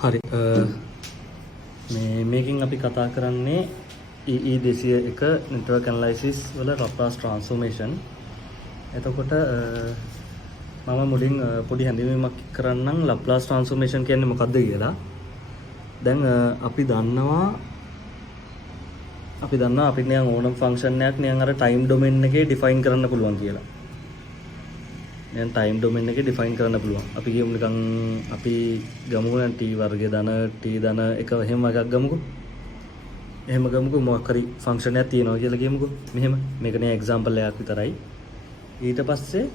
හරි මේකෙන් අපි කතා කරන්නේ EE201 network analysis වල Laplace transformation. එතකොට මම මුලින් පොඩි හැඳින්වීමක් කරන්නම් Laplace transformation කියන්නේ මොකක්ද කියලා. දැන් අපි දන්නවා අපිට නිකන් ඕනම ෆන්ක්ෂන් එකක් නිකන් අර time domain එකේ define කරන්න පුළුවන් කියලා. දැන් time domain එකේ define කරන්න පුළුවන්. අපි කියමු නිකන් අපි ගමුකෝ t වර්ගය ධන t ධන එක එහෙම එකක් ගමුකෝ. එහෙම ගමුකෝ මොකක් හරි ෆන්ක්ෂන් එකක් තියෙනවා කියලා කියමුකෝ. මෙහෙම මේක නේ එක්සැම්පල් එකක් විතරයි. ඊට පස්සේ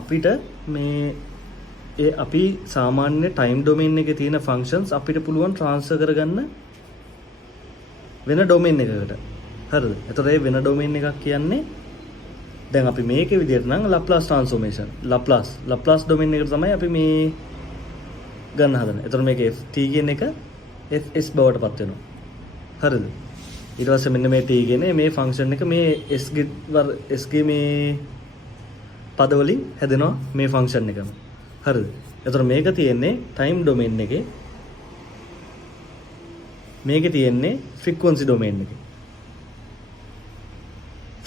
අපිට මේ අපි සාමාන්‍ය time domain එකේ තියෙන functions අපිට පුළුවන් transfer කරගන්න වෙන domain එකකට. හරිද? එතකොට මේ වෙන domain එකක් කියන්නේ දැන් අපි මේකේ විදිහට නම් Laplace transformation Laplace domain එකට තමයි අපි මේ ගන්න හදන්නේ. එතකොට මේක ft කියන එක fs බවට පත් වෙනවා. හරිද? ඊට පස්සේ මෙන්න මේ t කියන්නේ මේ function එක මේ s ගේ මේ පද වලින් හැදෙනවා මේ function එකම. හරිද? එතකොට මේක තියෙන්නේ time domain එකේ. මේකේ තියෙන්නේ frequency domain එකේ.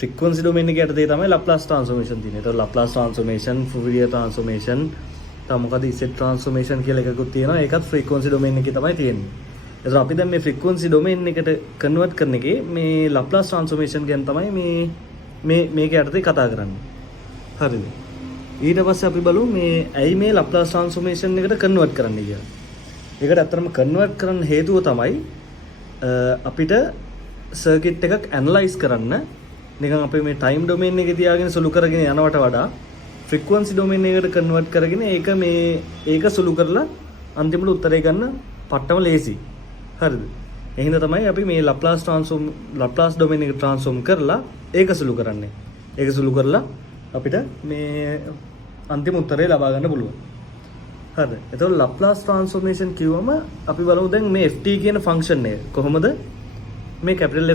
frequency domain එකේ යටතේ තමයි Laplace transformation තියෙන්නේ. ඒතකොට Laplace transformation, Fourier transformation, තව මොකද Z transformation කියලා එකකුත් තියෙනවා. ඒකත් frequency domain එකේ තමයි තියෙන්නේ. ඒතකොට අපි දැන් මේ frequency domain එකට convert කරන එකේ මේ Laplace transformation ගැන තමයි මේක යටතේ කතා කරන්නේ. හරිද? ඊට පස්සේ අපි බලමු මේ ඇයි මේ Laplace transformation එකට convert කරන්න කියලා. ඒකට ඇත්තටම convert කරන්න හේතුව තමයි අපිට circuit එකක් analyze කරන්න නිකන් අපි මේ time domain එකේ තියාගෙන සුළු කරගෙන යනවට වඩා frequency domain එකකට convert කරගෙන ඒක සුළු කරලා අන්තිමට උත්තරේ ගන්න පට්ටම ලේසි. හරිද? එහෙනම් තමයි අපි මේ Laplace domain එක transform කරලා ඒක සුළු කරන්නේ. ඒක සුළු කරලා අපිට මේ අන්තිම උත්තරේ ලබා ගන්න පුළුවන්. හරිද? එතකොට Laplace transformation කිව්වම අපි බලමු දැන් මේ ft කියන function එක කොහොමද මේ capital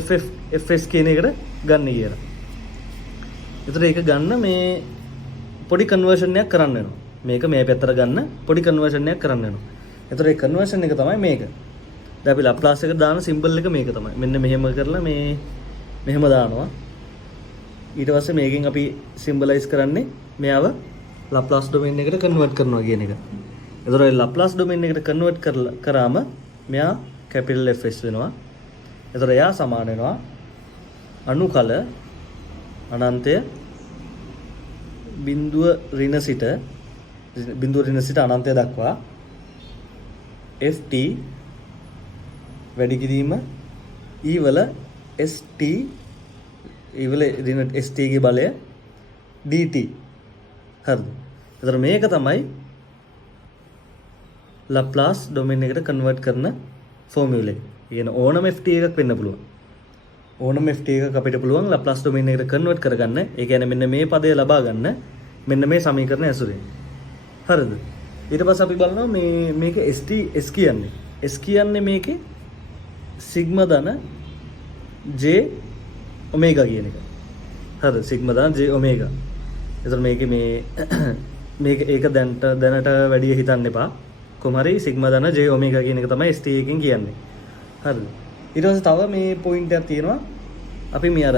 fs කියන එකට ගන්න කියලා. එතකොට ඒක ගන්න මේ පොඩි conversion එකක් කරන්න වෙනවා. මේක මේ පැත්තට ගන්න පොඩි conversion එකක් කරන්න වෙනවා. එතකොට ඒ conversion එක තමයි මේක. දැන් අපි Laplace එක දාන symbol එක මේක තමයි. මෙන්න මෙහෙම කරලා මෙහෙම දානවා. ඊට පස්සේ මේකෙන් අපි symbolize කරන්නේ මෙයාව Laplace domain එකට convert කරනවා කියන එක. එතකොට ඒ Laplace domain එකට convert කරාම මෙයා capital Fs වෙනවා. එතකොට එයා සමාන වෙනවා අණුකල අනන්තය බිඳුව ඍණ සිට අනන්තය දක්වා ft වැඩි කිරීම e වල st ඍණ st ගේ බලය dt. හරිද? එතකොට මේක තමයි Laplace domain එකට convert කරන formula එක. කියන ඕනම ft එකක් වෙන්න පුළුවන්. ඕනම ft එකක් අපිට පුළුවන් Laplace domain එකට convert කරගන්න. ඒ කියන්නේ මෙන්න මේ පදය ලබා ගන්න මෙන්න මේ සමීකරණය ඇසුරෙන්. හරිද? ඊට පස්සේ අපි බලනවා මේක s කියන්නේ. s කියන්නේ මේකේ sigma ධන j omega කියන එක. හරිද? sigma ධන j omega. එතකොට මේකේ මේක ඒක දැනට වැඩි හිතන්න එපා. කොහොම හරි sigma ධන j omega කියන එක තමයි st එකෙන් කියන්නේ. හරිද? ඊට පස්සේ තව මේ පොයින්ට් එකක් තියෙනවා. අපි මේ අර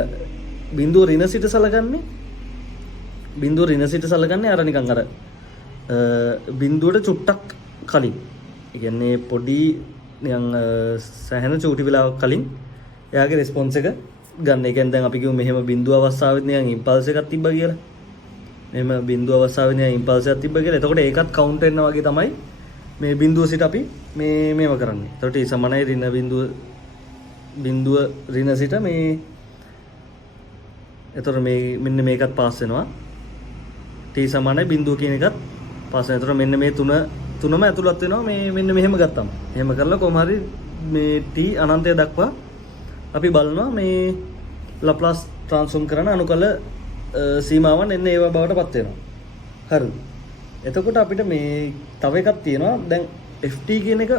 බිඳුව ඍණ සිට සලකන්නේ අර නිකන් අර බිඳුවට චුට්ටක් කලින්. ඒ කියන්නේ පොඩි නිකන් සැහැණ චූටි වෙලාවක් කලින් එයාගේ රෙස්පොන්ස් එක ගන්න. ඒ කියන්නේ දැන් අපි කියමු මෙහෙම බිඳුව අවස්ථාවෙත් නිකන් ඉම්පල්ස් එකක් තිබ්බා කියලා. මෙහෙම බිඳුව අවස්ථාවේ නිකන් ඉම්පල්ස් එකක් තිබ්බා කියලා. එතකොට ඒකත් කවුන්ට් වෙනවා වගේ තමයි මේ බිඳුව සිට අපි මේව කරන්නේ. එතකොට ඒ සමානයි ඍණ බිඳුව ඍණ සිට එතකොට මෙන්න මේකත් පාස් වෙනවා. t සමානයි බිඳුව කියන එකත් පාස් වෙනවා. එතකොට මෙන්න මේ තුනම ඇතුළත් වෙනවා මෙන්න මෙහෙම ගත්තම. එහෙම කරලා කොහොම හරි මේ t අනන්තය දක්වා අපි බලනවා මේ Laplace transform කරන අනුකල සීමාවන් එන්න ඒවා බවට පත් වෙනවා. හරිද? එතකොට අපිට මේ තව එකක් තියෙනවා. දැන් ft කියන එක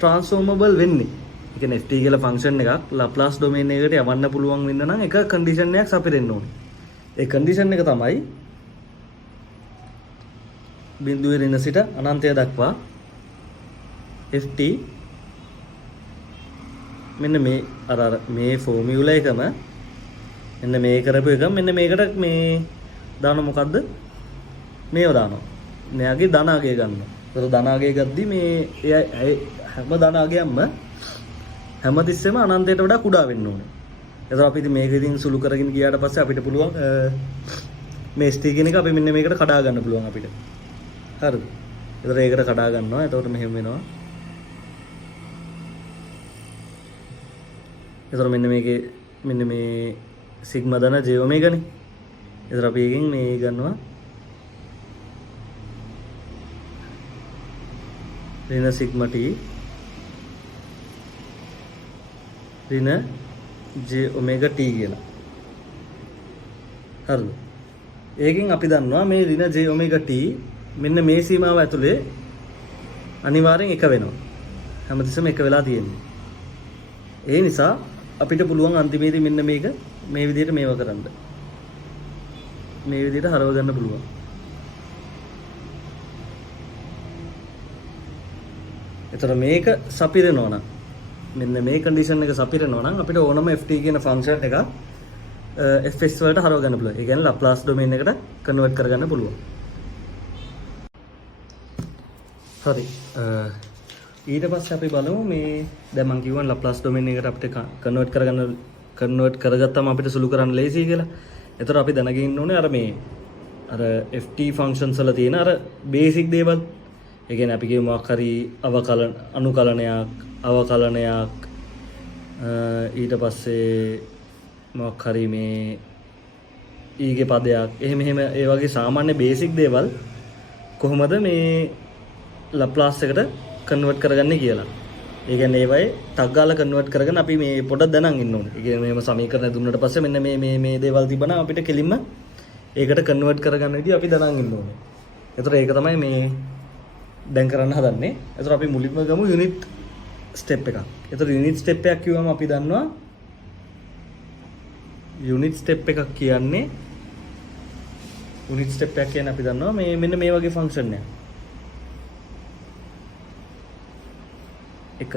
transformable වෙන්නේ. ඒ කියන්නේ ft කියලා function එකක් Laplace domain එකකට යවන්න පුළුවන් වෙන්න නම් එක condition එකක් අපි දෙන්න ඕනේ. ඒ condition එක තමයි බිඳුවේ ඍණ සිට අනන්තය දක්වා ft මෙන්න මේ අර මේ ෆෝමියුලා එකම මෙන්න මේ කරපු එක මෙන්න මේකට මේ දාන මොකද්ද මේව දානවා මෙයාගේ ධන අගය ගන්නවා. ඒතර ධන අගය ගද්දි මේ හැම ධන අගයක්ම හැමතිස්සෙම අනන්තයට වඩා කුඩා වෙන්න ඕනේ. ඒතර අපි ඉතින් මේක ඉතින් සුළු කරගෙන ගියාට පස්සේ අපිට පුළුවන් මේ st කියන එක අපි මෙන්න මේකට කඩා ගන්න පුළුවන් අපිට. හරිද? ඒතර ඒකට කඩා ගන්නවා. එතකොට මෙහෙම වෙනවා. ඒතර මෙන්න මේකේ මෙන්න මේ සිග්මා ධන j ඔමේගානේ. ඒතර අපි එකෙන් මේ ගන්නවා ඍණ සිග්මා t ඍණ j ඔමේගා t කියලා. හරිද? ඒකෙන් අපි දන්නවා මේ ඍණ j ඔමේගා t මෙන්න මේ සීමාව ඇතුලේ අනිවාර්යෙන් එක වෙනවා. හැමතිස්සෙම එක වෙලා තියෙන්නේ. ඒ නිසා අපිට පුළුවන් අන්තිමේදී මෙන්න මේක මේ විදිහට මේව කරන්න. මේ විදිහට හරව ගන්න පුළුවන්. එතකොට මේක සපිරෙනවා නම් මෙන්න මේ කන්ඩිෂන් එක සපිරෙනවා නම් අපිට ඕනම ft කියන ෆන්ක්ෂන් එක fs වලට හරව ගන්න පුළුවන්. ඒ කියන්නේ ලප්ලාස් ඩොමේන් එකට කන්වර්ට් කරගන්න පුළුවන්. හරි. ඊට පස්සේ අපි බලමු මේ දැන් මම කිව්වන් ලප්ලාස් ඩොමේන් එකට අපිට කන්වර්ට් කරගත්තම අපිට සුළු කරන්න ලේසියි කියලා. එතකොට අපි දැනගෙන ඉන්න ඕනේ අර මේ අර ft ෆන්ක්ෂන්ස් වල තියෙන අර බේසික් දේවල්. ඒ කියන්නේ අපි කියමු මොකක් හරි අවකලනයක් ඊට පස්සේ මොකක් හරි මේ ඊගේ පදයක් එහෙම ඒ වගේ සාමාන්‍ය බේසික් දේවල් කොහොමද මේ ලප්ලාස් එකට කන්වර්ට් කරගන්නේ කියලා. ඒ කියන්නේ ඒවයි ටග් ගාලා කන්වර්ට් කරගෙන අපි මේ පොඩක් දැනන් ඉන්න ඕනේ. ඒ කියන්නේ මේව සමීකරණ දුන්නට පස්සේ මෙන්න මේ දේවල් තිබුණා අපිට කෙලින්ම ඒකට කන්වර්ට් කරගන්න විදිහ අපි දැනන් ඉන්න ඕනේ. ඒතර ඒක තමයි මේ දැන් කරන්න හදන්නේ. ඒතර අපි මුලින්ම ගමු යුනිට් ස්ටෙප් එකක්. ඒතර යුනිට් ස්ටෙප් එකක් කිව්වම අපි දන්නවා යුනිට් ස්ටෙප් එකක් කියන්නේ අපි දන්නවා මේ මෙන්න මේ වගේ ෆන්ක්ෂන් එකක්. එක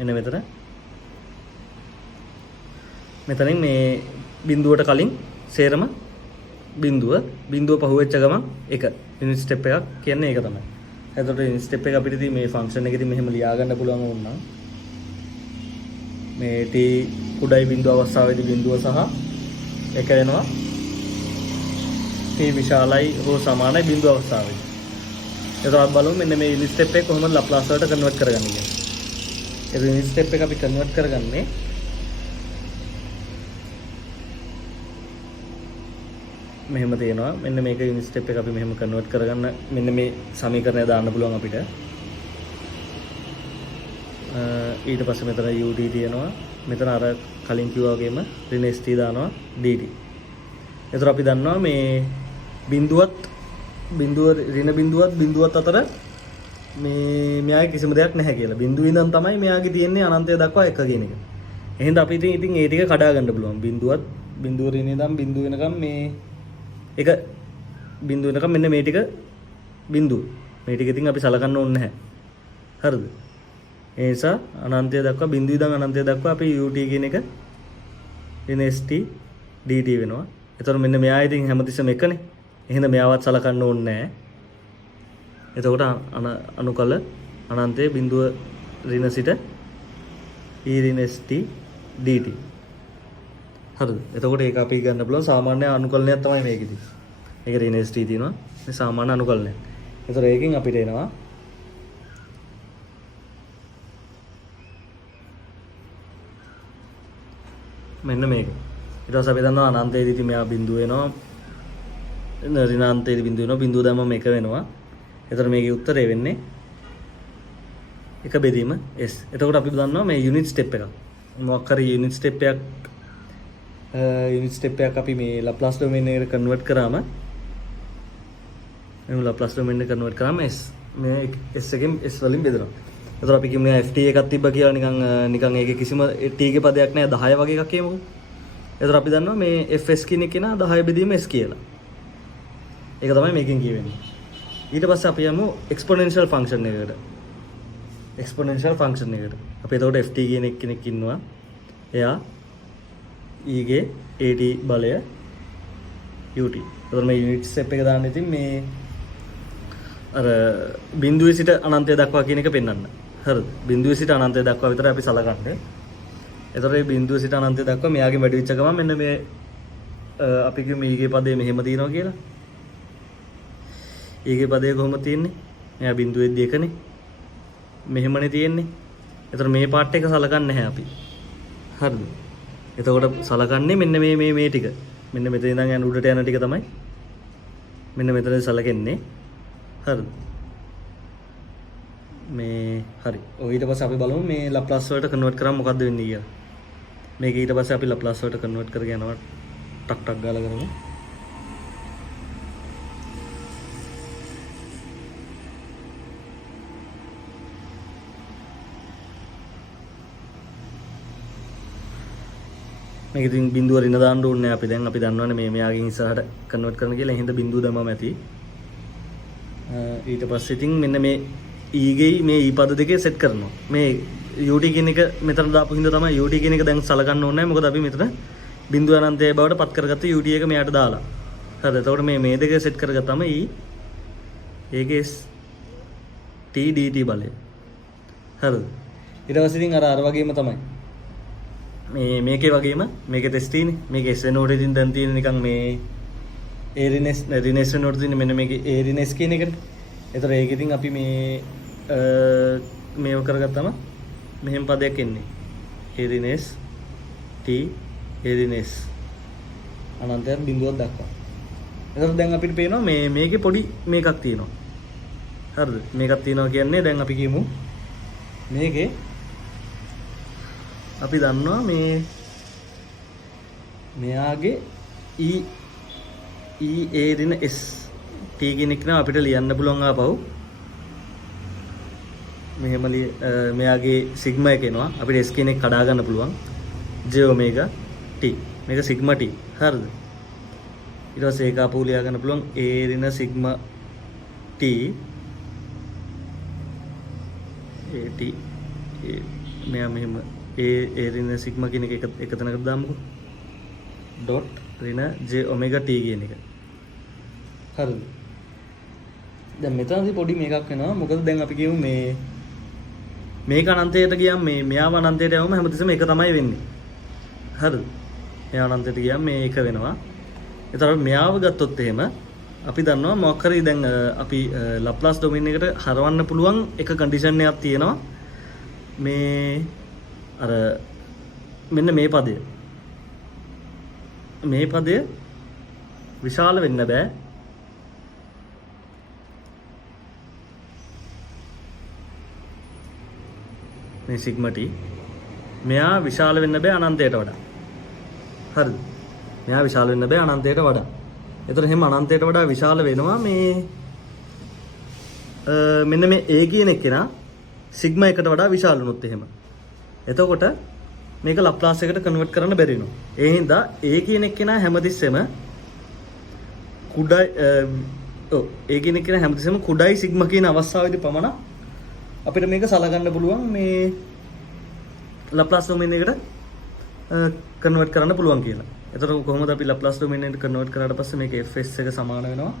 එන්න මෙතනින් මේ බිඳුවට කලින් සේරම බිඳුව පහුවෙච්ච ගමන් එක යුනිට් ස්ටෙප් එකක් කියන්නේ ඒක තමයි. එතකොට යුනිට් ස්ටෙප් එක අපිට ඉතින් මේ ෆන්ක්ෂන් එකේදී මෙහෙම ලියා ගන්න පුළුවන් වුණා. මේ t කුඩයි බිඳුව අවස්ථාවේදී බිඳුව සහ එක වෙනවා t විශාලයි හෝ සමානයි බිඳුව අවස්ථාවේදී. එතකොට බලමු මෙන්න මේ යුනිට් ස්ටෙප් එක කොහොමද ලප්ලාස් වලට කන්වර්ට් කරගන්නේ කියලා. ඒ යුනිට් ස්ටෙප් එක අපි කන්වර්ට් කරගන්නේ මෙහෙම තියෙනවා. මෙන්න මේක යුනිට් ස්ටෙප් එක අපි මෙහෙම කන්වර්ට් කරගන්න මෙන්න මේ සමීකරණය දාන්න පුළුවන් අපිට. ඊට පස්සේ මෙතන ut තියෙනවා. මෙතන අර කලින් කිව්වා වගේම ඍණ st දානවා dt. එතකොට අපි දන්නවා මේ ඍණ බිඳුවත් අතර මේ මෙයාගේ කිසිම දෙයක් නැහැ කියලා. බිඳුව ඉඳන් තමයි මෙයාගේ තියෙන්නේ අනන්තය දක්වා එක කියන එක. එහෙනම් අපි ඉතින් ඒ ටික කඩා ගන්න පුළුවන්. බිඳුව ඍණ ඉඳන් බිඳුව වෙනකම් මේ එක බිඳුව වෙනකම් මෙන්න මේ ටික බිඳුව. මේ ටික ඉතින් අපි සලකන්න ඕනේ නැහැ. හරිද? ඒ නිසා අනන්තය දක්වා බිඳුව ඉඳන් අනන්තය දක්වා අපි ut කියන එක ඍණ st dt වෙනවා. එතකොට මෙන්න මෙයා ඉතින් හැමතිස්සෙම එකනේ. එහෙනම් මෙයාවත් සලකන්න ඕනේ නැහැ. එතකොට අනුකල අනන්තයේ බිඳුව ඍණ සිට e ඍණ st dt. හරිද? එතකොට ඒක අපි ගන්න පුළුවන් සාමාන්‍ය අනුකලනයක් තමයි මේකෙදි. මේක ඍණ st තියෙනවා. මේ සාමාන්‍ය අනුකලනයක්. එතකොට ඒකෙන් අපිට එනවා මෙන්න මේක. ඊට පස්සේ අපි දන්නවා අනන්තයේදී මෙයා බිඳුව වෙනවා. ඍණාන්තයේදී බිඳුව වෙනවා. බිඳුව දැම්මම එක වෙනවා. එතකොට මේකේ උත්තරය වෙන්නේ එක බෙදීම s. එතකොට අපි දන්නවා මේ යුනිට් ස්ටෙප් එකක්. මොකක් හරි යුනිට් ස්ටෙප් එකක් අපි මේ ලප්ලාස් ඩොමේන් එකට කන්වර්ට් කරාම s මේ s එකෙන් s වලින් බෙදනවා. එතකොට අපි කියමු ft එකක් තිබ්බා කියලා නිකන් ඒකේ කිසිම t ගේ පදයක් නැහැ 10 වගේ එකක් කියමුකෝ. එතකොට අපි දන්නවා මේ fs කියන එක නා 10 බෙදීම s කියලා. ඒක තමයි මේකෙන් කියවෙන්නේ. ඊට පස්සේ අපි යමු එක්ස්පොනෙන්ෂල් ෆන්ක්ෂන් එකකට. එක්ස්පොනෙන්ෂල් ෆන්ක්ෂන් එකට. අපි එතකොට ft කියන කෙනෙක් ඉන්නවා. එයා e ගේ at බලය ut. එතකොට මේ යුනිට් ස්ටෙප් එක දාන්න ඉතින් මේ අර බිඳුවේ සිට අනන්තය දක්වා කියන එක පෙන්වන්න. හරිද? බිඳුවේ සිට අනන්තය දක්වා විතරයි අපි සලකන්නේ. එතකොට මේ බිඳුවේ සිට අනන්තය දක්වා මෙයාගේ වැඩි වෙච්ච ගමන් මෙන්න මේ අපි කියමු ඊගේ පදේ මෙහෙම තියෙනවා කියලා. ඊගේ පදේ කොහොමද තියෙන්නේ? මෙයා බිඳුවේදී එකනේ. මෙහෙමනේ තියෙන්නේ. එතකොට මේ පාර්ට් එක සලකන්නේ නැහැ අපි. හරිද? එතකොට සලකන්නේ මෙන්න මේ ටික. මෙන්න මෙතන ඉඳන් යන උඩට යන ටික තමයි. මෙන්න මෙතනදී සලකන්නේ. හරිද? මේ හරි. ඔය ඊට පස්සේ අපි බලමු මේ ලප්ලාස් වලට කන්වර්ට් කරාම මොකද්ද වෙන්නේ කියලා. මේක ඊට පස්සේ අපි ලප්ලාස් වලට කන්වර්ට් කරගෙන යනවා. ටක් ගාලා කරමු. මේක ඉතින් බිඳුව රින දාන්න ඕනේ නැහැ අපි දැන් අපි දන්නවනේ මේ මෙයාගෙන් ඉස්සරහට කන්වර්ට් කරන්න කියලා. එහෙනම් බිඳුව දැම්මම ඇති. ඊට පස්සේ ඉතින් මෙන්න මේ e ගේ මේ e පද දෙකේ සෙට් කරනවා. මේ ut කියන එක මෙතන දාපු හින්දා තමයි ut කියන එක දැන් සලකන්න ඕනේ නැහැ. මොකද අපි මෙතන බිඳුව අනන්තයේ බවට පත් කරගත්ත ut එක මෙයාට දාලා. හරිද? එතකොට මේ දෙක සෙට් කරගත්තාම e ඒකේ t dt බලය. හරිද? ඊට පස්සේ ඉතින් අර වගේම තමයි. මේකේ වගේම මේකේ ටෙස්ට් තියෙන්නේ. මේකේ SN නෝඩ් එකකින් දැන් තියෙන නිකන් මේ රිනෙස් නෝඩ් තියෙන්නේ මෙන්න මේකේ රිනෙස් කියන එකට. ඒතර ඒක ඉතින් අපි මේව කරගත්තම මෙහෙම පදයක් එන්නේ. රිනෙස් t රිනෙස් අනන්තය බිඳුවක් දක්වා. එතකොට දැන් අපිට පේනවා මේකේ පොඩි මේකක් තියෙනවා. හරිද? මේකක් තියෙනවා කියන්නේ දැන් අපි කියමු මේකේ අපි දන්නවා මෙයාගේ e a රින s t කියන එක අපිට ලියන්න පුළුවන් ආපහු මෙහෙම මෙයාගේ සිග්මා එක එනවා අපිට s කියන එක කඩා ගන්න පුළුවන් j omega t මේක සිග්මා t හරිද ඊට පස්සේ ඒක ආපහු ලියා ගන්න පුළුවන් a රින සිග්මා t a t මෙයා මෙහෙම ඒ රින සිග්මා කියන එක එක තැනකට දාමුකෝ ඩොට් රින j omega t කියන එක හරිද දැන් මෙතනදී පොඩි මේකක් වෙනවා මොකද දැන් අපි කියමු මේක අනන්තයට ගියාම මෙයාව අනන්තයට යවම හැමතිස්සෙම එක තමයි වෙන්නේ හරිද මෙයා අනන්තයට ගියාම මේ එක වෙනවා ඒතරම් මෙයාව ගත්තොත් එහෙම අපි දන්නවා මොකක් හරි දැන් අපි ලප්ලාස් ඩොමේන් එකට හරවන්න පුළුවන් එක කන්ඩිෂන් එකක් තියෙනවා මේ අර මෙන්න මේ පදය විශාල වෙන්න බෑ මේ සිග්මා t මෙයා විශාල වෙන්න බෑ අනන්තයට වඩා හරිද මෙයා විශාල වෙන්න බෑ අනන්තයට වඩා එතකොට එහෙනම් අනන්තයට වඩා විශාල වෙනවා මෙන්න මේ a කියන එකේනා සිග්මා එකට වඩා විශාල වුණොත් එහෙම එතකොට මේක ලප්ලාස් එකට කන්වර්ට් කරන්න බැරි වෙනවා. ඒ හින්දා A කියන එක්කෙනා හැමතිස්සෙම කුඩයි A කියන එක්කෙනා හැමතිස්සෙම කුඩයි සිග්මා කියන අවස්ථාවේදී පමණ අපිට මේක සලකන්න පුළුවන් මේ ලප්ලාස් ඩොමේන් එකට කන්වර්ට් කරන්න පුළුවන් කියලා. එතකොට කොහොමද අපි ලප්ලාස් ඩොමේන් එකට කන්වර්ට් කරාට පස්සේ මේක fs එක සමාන වෙනවා.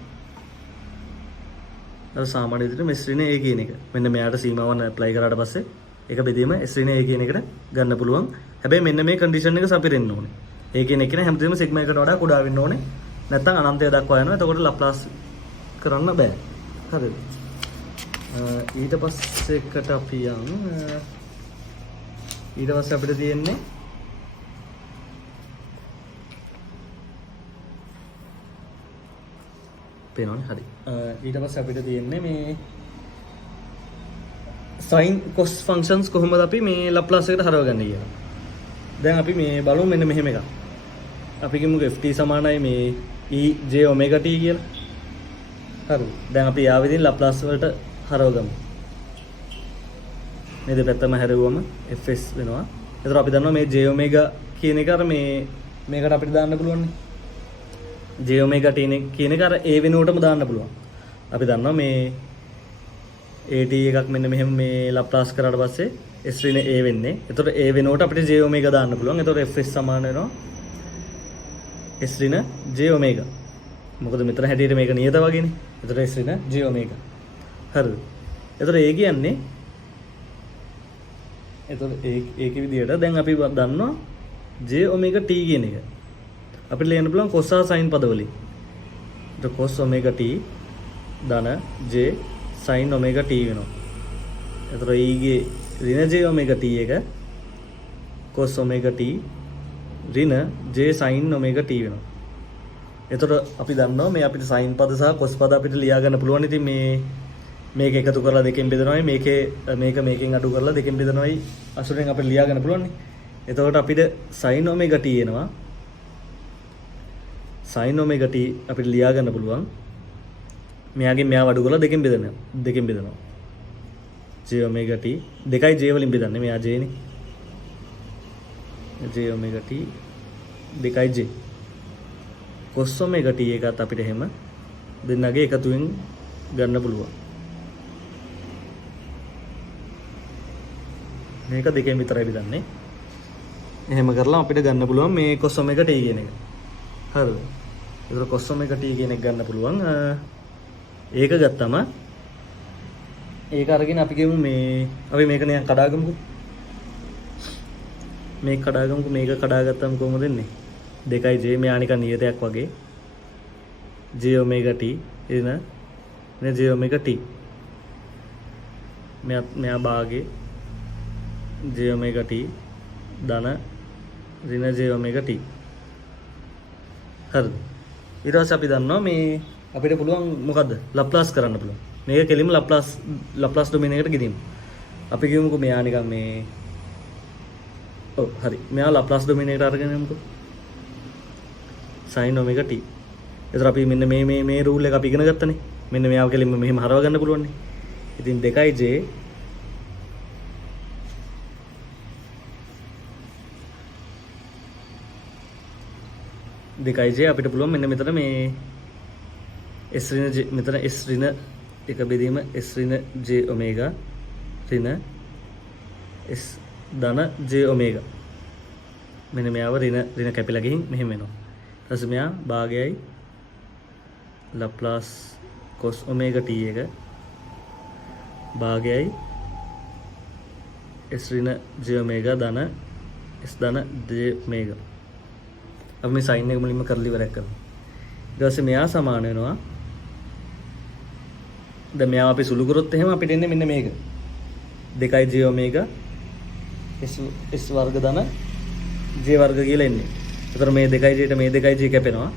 අර සාමාන්‍ය විදිහට මෙස් රින A කියන එක. මෙන්න මෙයාට සීමාවන් ඇප්ලයි කරාට පස්සේ ඒක බෙදීම S රින A කියන එකට ගන්න පුළුවන්. හැබැයි මෙන්න මේ කන්ඩිෂන් එක සපිරෙන්න ඕනේ. A කියන එක නේ හැමතිස්සෙම සිග්මා එකට වඩා කුඩා වෙන්න ඕනේ. නැත්නම් අනන්තය දක්වා යනවා. එතකොට ලප්ලාස් කරන්න බෑ. හරිද? ඊට පස්සේ එකට අපි යමු. ඊට පස්සේ අපිට තියෙන්නේ පේනවනේ හරි. ඊට පස්සේ අපිට තියෙන්නේ මේ sin cos functions කොහොමද අපි මේ ලප්ලාස් එකට හරවගන්නේ කියලා. දැන් අපි මේ බලමු මෙන්න මෙහෙම එකක්. අපි කියමුකෝ ft සමානයි මේ e j omega t කියලා. හරිද? දැන් අපි යාවෙදින් ලප්ලාස් වලට හරවගමු. මේ දෙපැත්තම හැරෙවුවම fs වෙනවා. ඒතර අපි දන්නවා මේ j omega කියන එක අර මේකට අපිට දාන්න පුළුවන් නේ. j omega t කියන එක අර a වෙනුවටම දාන්න පුළුවන්. අපි දන්නවා මේ AT එකක් මෙන්න මෙහෙම මේ ලප්ලාස් කරාට පස්සේ S ඍණ A වෙන්නේ. එතකොට A වෙනකොට අපිට J ඔමේගා දාන්න පුළුවන්. එතකොට Fs සමාන වෙනවා S ඍණ J ඔමේගා. මොකද මෙතන හැටියට මේක නියත වගේනේ. එතකොට S ඍණ J ඔමේගා. හරිද? එතකොට A කියන්නේ එතකොට ඒකේ විදියට දැන් අපි දන්නවා J ඔමේගා T කියන එක. අපිට ලියන්න පුළුවන් cos සහ sin පදවලින්. එතකොට cos ඔමේගා T ධන J sin ඔමේගා T වෙනවා. එතකොට E ගේ ඍණ J ඔමේගා T එක cos ඔමේගා T ඍණ J sin ඔමේගා T වෙනවා. එතකොට අපි දන්නවා මේ අපිට sin පද සහ cos පද අපිට ලියා ගන්න පුළුවන්. ඉතින් මේක එකතු කරලා දෙකෙන් බෙදනවායි මේකෙන් අඩු කරලා දෙකෙන් බෙදනවායි අසුරෙන් අපිට ලියා ගන්න පුළුවන් නේ. එතකොට අපිට sin ඔමේගා T එනවා. sin ඔමේගා T අපිට ලියා ගන්න පුළුවන්. මෙයාගෙන් මෙයාව අඩු කරලා දෙකෙන් බෙදනවා. J ඔමේගා T දෙකයි J වලින් බෙදන්නේ. මෙයා J නේ. J ඔමේගා T දෙකයි J. cos ඔමේගා T එකත් අපිට එහෙම දෙන්නගේ එකතුවෙන් ගන්න පුළුවන්. මේක දෙකෙන් විතරයි බෙදන්නේ. එහෙම කරලා අපිට ගන්න පුළුවන් මේ cos ඔමේගා T කියන එක. හරිද? ඒතර cos ඔමේගා T කියන එක ගන්න පුළුවන්. ඒක ගත්තම ඒක අරගෙන අපි කියමු මේ අපි මේක නිකන් කඩාගමුකෝ. මේක කඩාගමුකෝ. මේක කඩාගත්තම කොහොමද එන්නේ? 2j මෙයා නිකන් නියතයක් වගේ. j ඔමේගා t එන නේ j ඔමේගා t. මෙයා භාගේ j ඔමේගා t ධන ඍණ j ඔමේගා t. හරිද? ඊට පස්සේ අපි දන්නවා මේ අපිට පුළුවන් මොකද්ද? ලප්ලාස් කරන්න පුළුවන්. මේක කෙලින්ම ලප්ලාස් ඩොමේන් එකට ගෙනියමු. අපි කියමුකෝ මෙයා නිකන් මේ ඔව් හරි. මෙයා ලප්ලාස් ඩොමේන් එකට අරගෙන යමුකෝ. sin ඔමේගා t. ඒතර අපි මෙන්න මේ රූල් එක අපි ඉගෙන ගත්තනේ. මෙන්න මෙයාව කෙලින්ම මෙහෙම හරව ගන්න පුළුවන් නේ. ඉතින් 2j 2j අපිට පුළුවන් මෙන්න මෙතන මේ S ඍණ J මෙතන S ඍණ එක බෙදීම S ඍණ J ඔමේගා ඍණ S ධන J ඔමේගා. මෙන්න මෙයාව ඍණ කැපිලා ගිහින් මෙහෙම වෙනවා. ඊට පස්සේ මෙයා භාගයයි ලප්ලාස් cos ඔමේගා t එක භාගයයි S ඍණ J ඔමේගා ධන S ධන J ඔමේගා. අපි මේ sin එක මුලින්ම කරලා ඉවරයක් කරමු. ඊට පස්සේ මෙයා සමාන වෙනවා. දැන් මෙයාව අපි සුළු කරොත් එහෙම අපිට එන්නේ මෙන්න මේක. 2j ඔමේගා s වර්ග ධන j වර්ග කියලා එන්නේ. ඒතර මේ 2jට මේ 2j කැපෙනවා.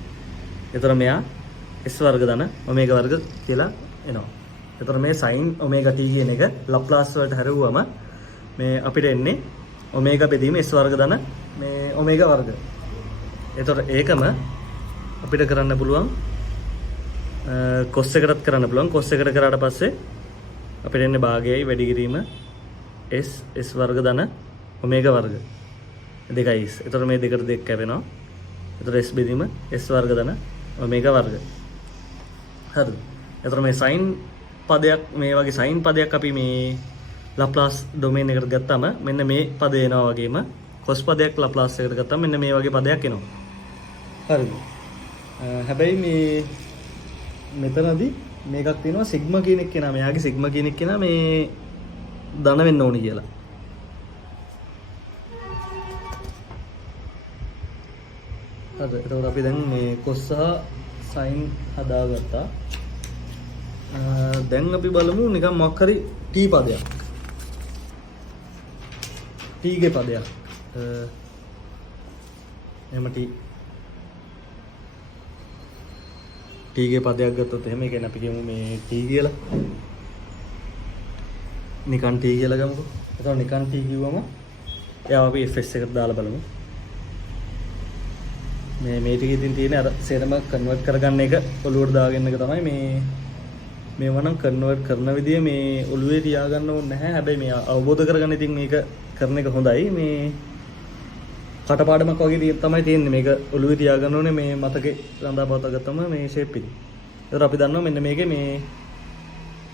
ඒතර මෙයා s වර්ග ධන ඔමේගා වර්ග කියලා එනවා. ඒතර මේ sin ඔමේගා t කියන එක ලප්ලාස් වලට හැරෙව්වම මේ අපිට එන්නේ ඔමේගා බෙදීම s වර්ග ධන මේ ඔමේගා වර්ග. ඒතර ඒකම අපිට කරන්න පුළුවන් cos එකටත් කරන්න පුළුවන්. cos එකට කරාට පස්සේ අපිට එන්නේ භාගයයි වැඩි කිරීම s වර්ග ධන ඔමේගා වර්ග 2s. එතකොට මේ දෙකට දෙක කැපෙනවා. එතකොට s බෙදීම s වර්ග ධන ඔමේගා වර්ග. හරිද? එතකොට මේ sin පදයක් මේ වගේ sin පදයක් අපි මේ ලප්ලාස් ඩොමේන් එකට ගත්තාම මෙන්න මේ පදේ එනවා වගේම cos පදයක් ලප්ලාස් එකට ගත්තාම මෙන්න මේ වගේ පදයක් එනවා. හරිද? හැබැයි මේ මෙතනදී මේකක් තියෙනවා සිග්මා කියන එක කෙනා මෙයාගේ සිග්මා කියන එක කෙනා මේ ධන වෙන්න ඕනි කියලා. හරි. එතකොට අපි දැන් මේ cos සහ sin හදාගත්තා. දැන් අපි බලමු නිකන් මොකක් හරි t පදයක්. t ගේ පදයක්. එහෙම t ගේ පදයක් ගත්තොත් එහෙම ඒ කියන්නේ අපි කියමු මේ t කියලා. නිකන් t කියලා ගමුකෝ. එතකොට නිකන් t කිව්වම එයාව අපි fs එකට දාලා බලමු. මේ ටිකේ තියෙන අර සේරම කන්වර්ට් කරගන්න එක ඔලුවට දාගෙන එක තමයි මේව නම් කන්වර්ට් කරන විදිය මේ ඔලුවේ තියාගන්න ඕනේ නැහැ. හැබැයි මේ අවබෝධ කරගන්න ඉතින් මේක කරන එක හොඳයි. මේ කටපාඩමක් වගේ තමයි තියෙන්නේ. මේක ඔලුවේ තියාගන්න ඕනේ මේ මතකේ රඳා පවත්වා ගත්තම මේ ෂේප් එක. ඒතර අපි දන්නවා මෙන්න මේකේ මේ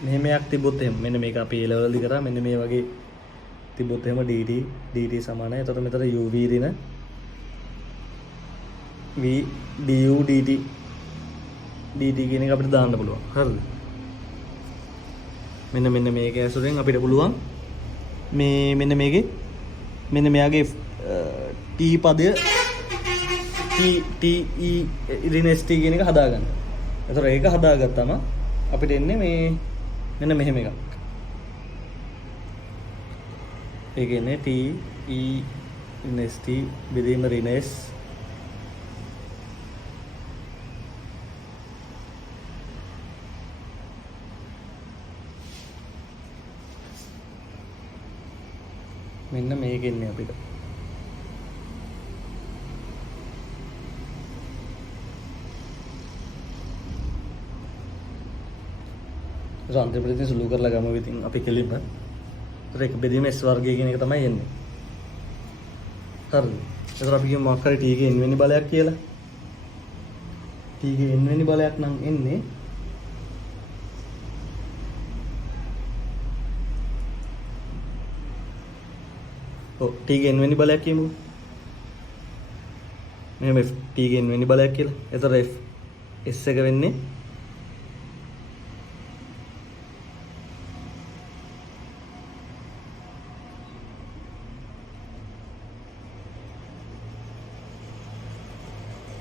මෙහෙමයක් තිබ්බොත් එහෙම මෙන්න මේක අපි A level වලදී කරා මෙන්න මේ වගේ තිබ්බොත් එහෙම dt සමානයි. එතකොට මෙතන uv ඍණ v du dt කියන එක අපිට දාන්න පුළුවන්. හරිද? මෙන්න මේක ඇසුරෙන් අපිට පුළුවන් මේ මෙන්න මේකේ මෙන්න මෙයාගේ t පදය t e ඍණ st කියන එක හදාගන්න. එතකොට ඒක හදාගත්තම අපිට එන්නේ මේ මෙන්න මෙහෙම එකක්. ඒක එන්නේ t e ඍණ st බෙදීම ඍණ s මෙන්න මේක එන්නේ අපිට. අන්තිමට සුළු කරලා ගමු ඉතින් අපි කෙලින්ම. ඒතර එක බෙදීම s වර්ගය කියන එක තමයි එන්නේ. හරිද? ඒතර අපි කියමු මොකක් හරි t ගේ n වෙනි බලයක් කියලා. t ගේ n වෙනි බලයක් නම් එන්නේ t ගේ n වෙනි බලයක් කියමුකෝ. මෙහෙම t ගේ n වෙනි බලයක් කියලා. ඒතර f s එක වෙන්නේ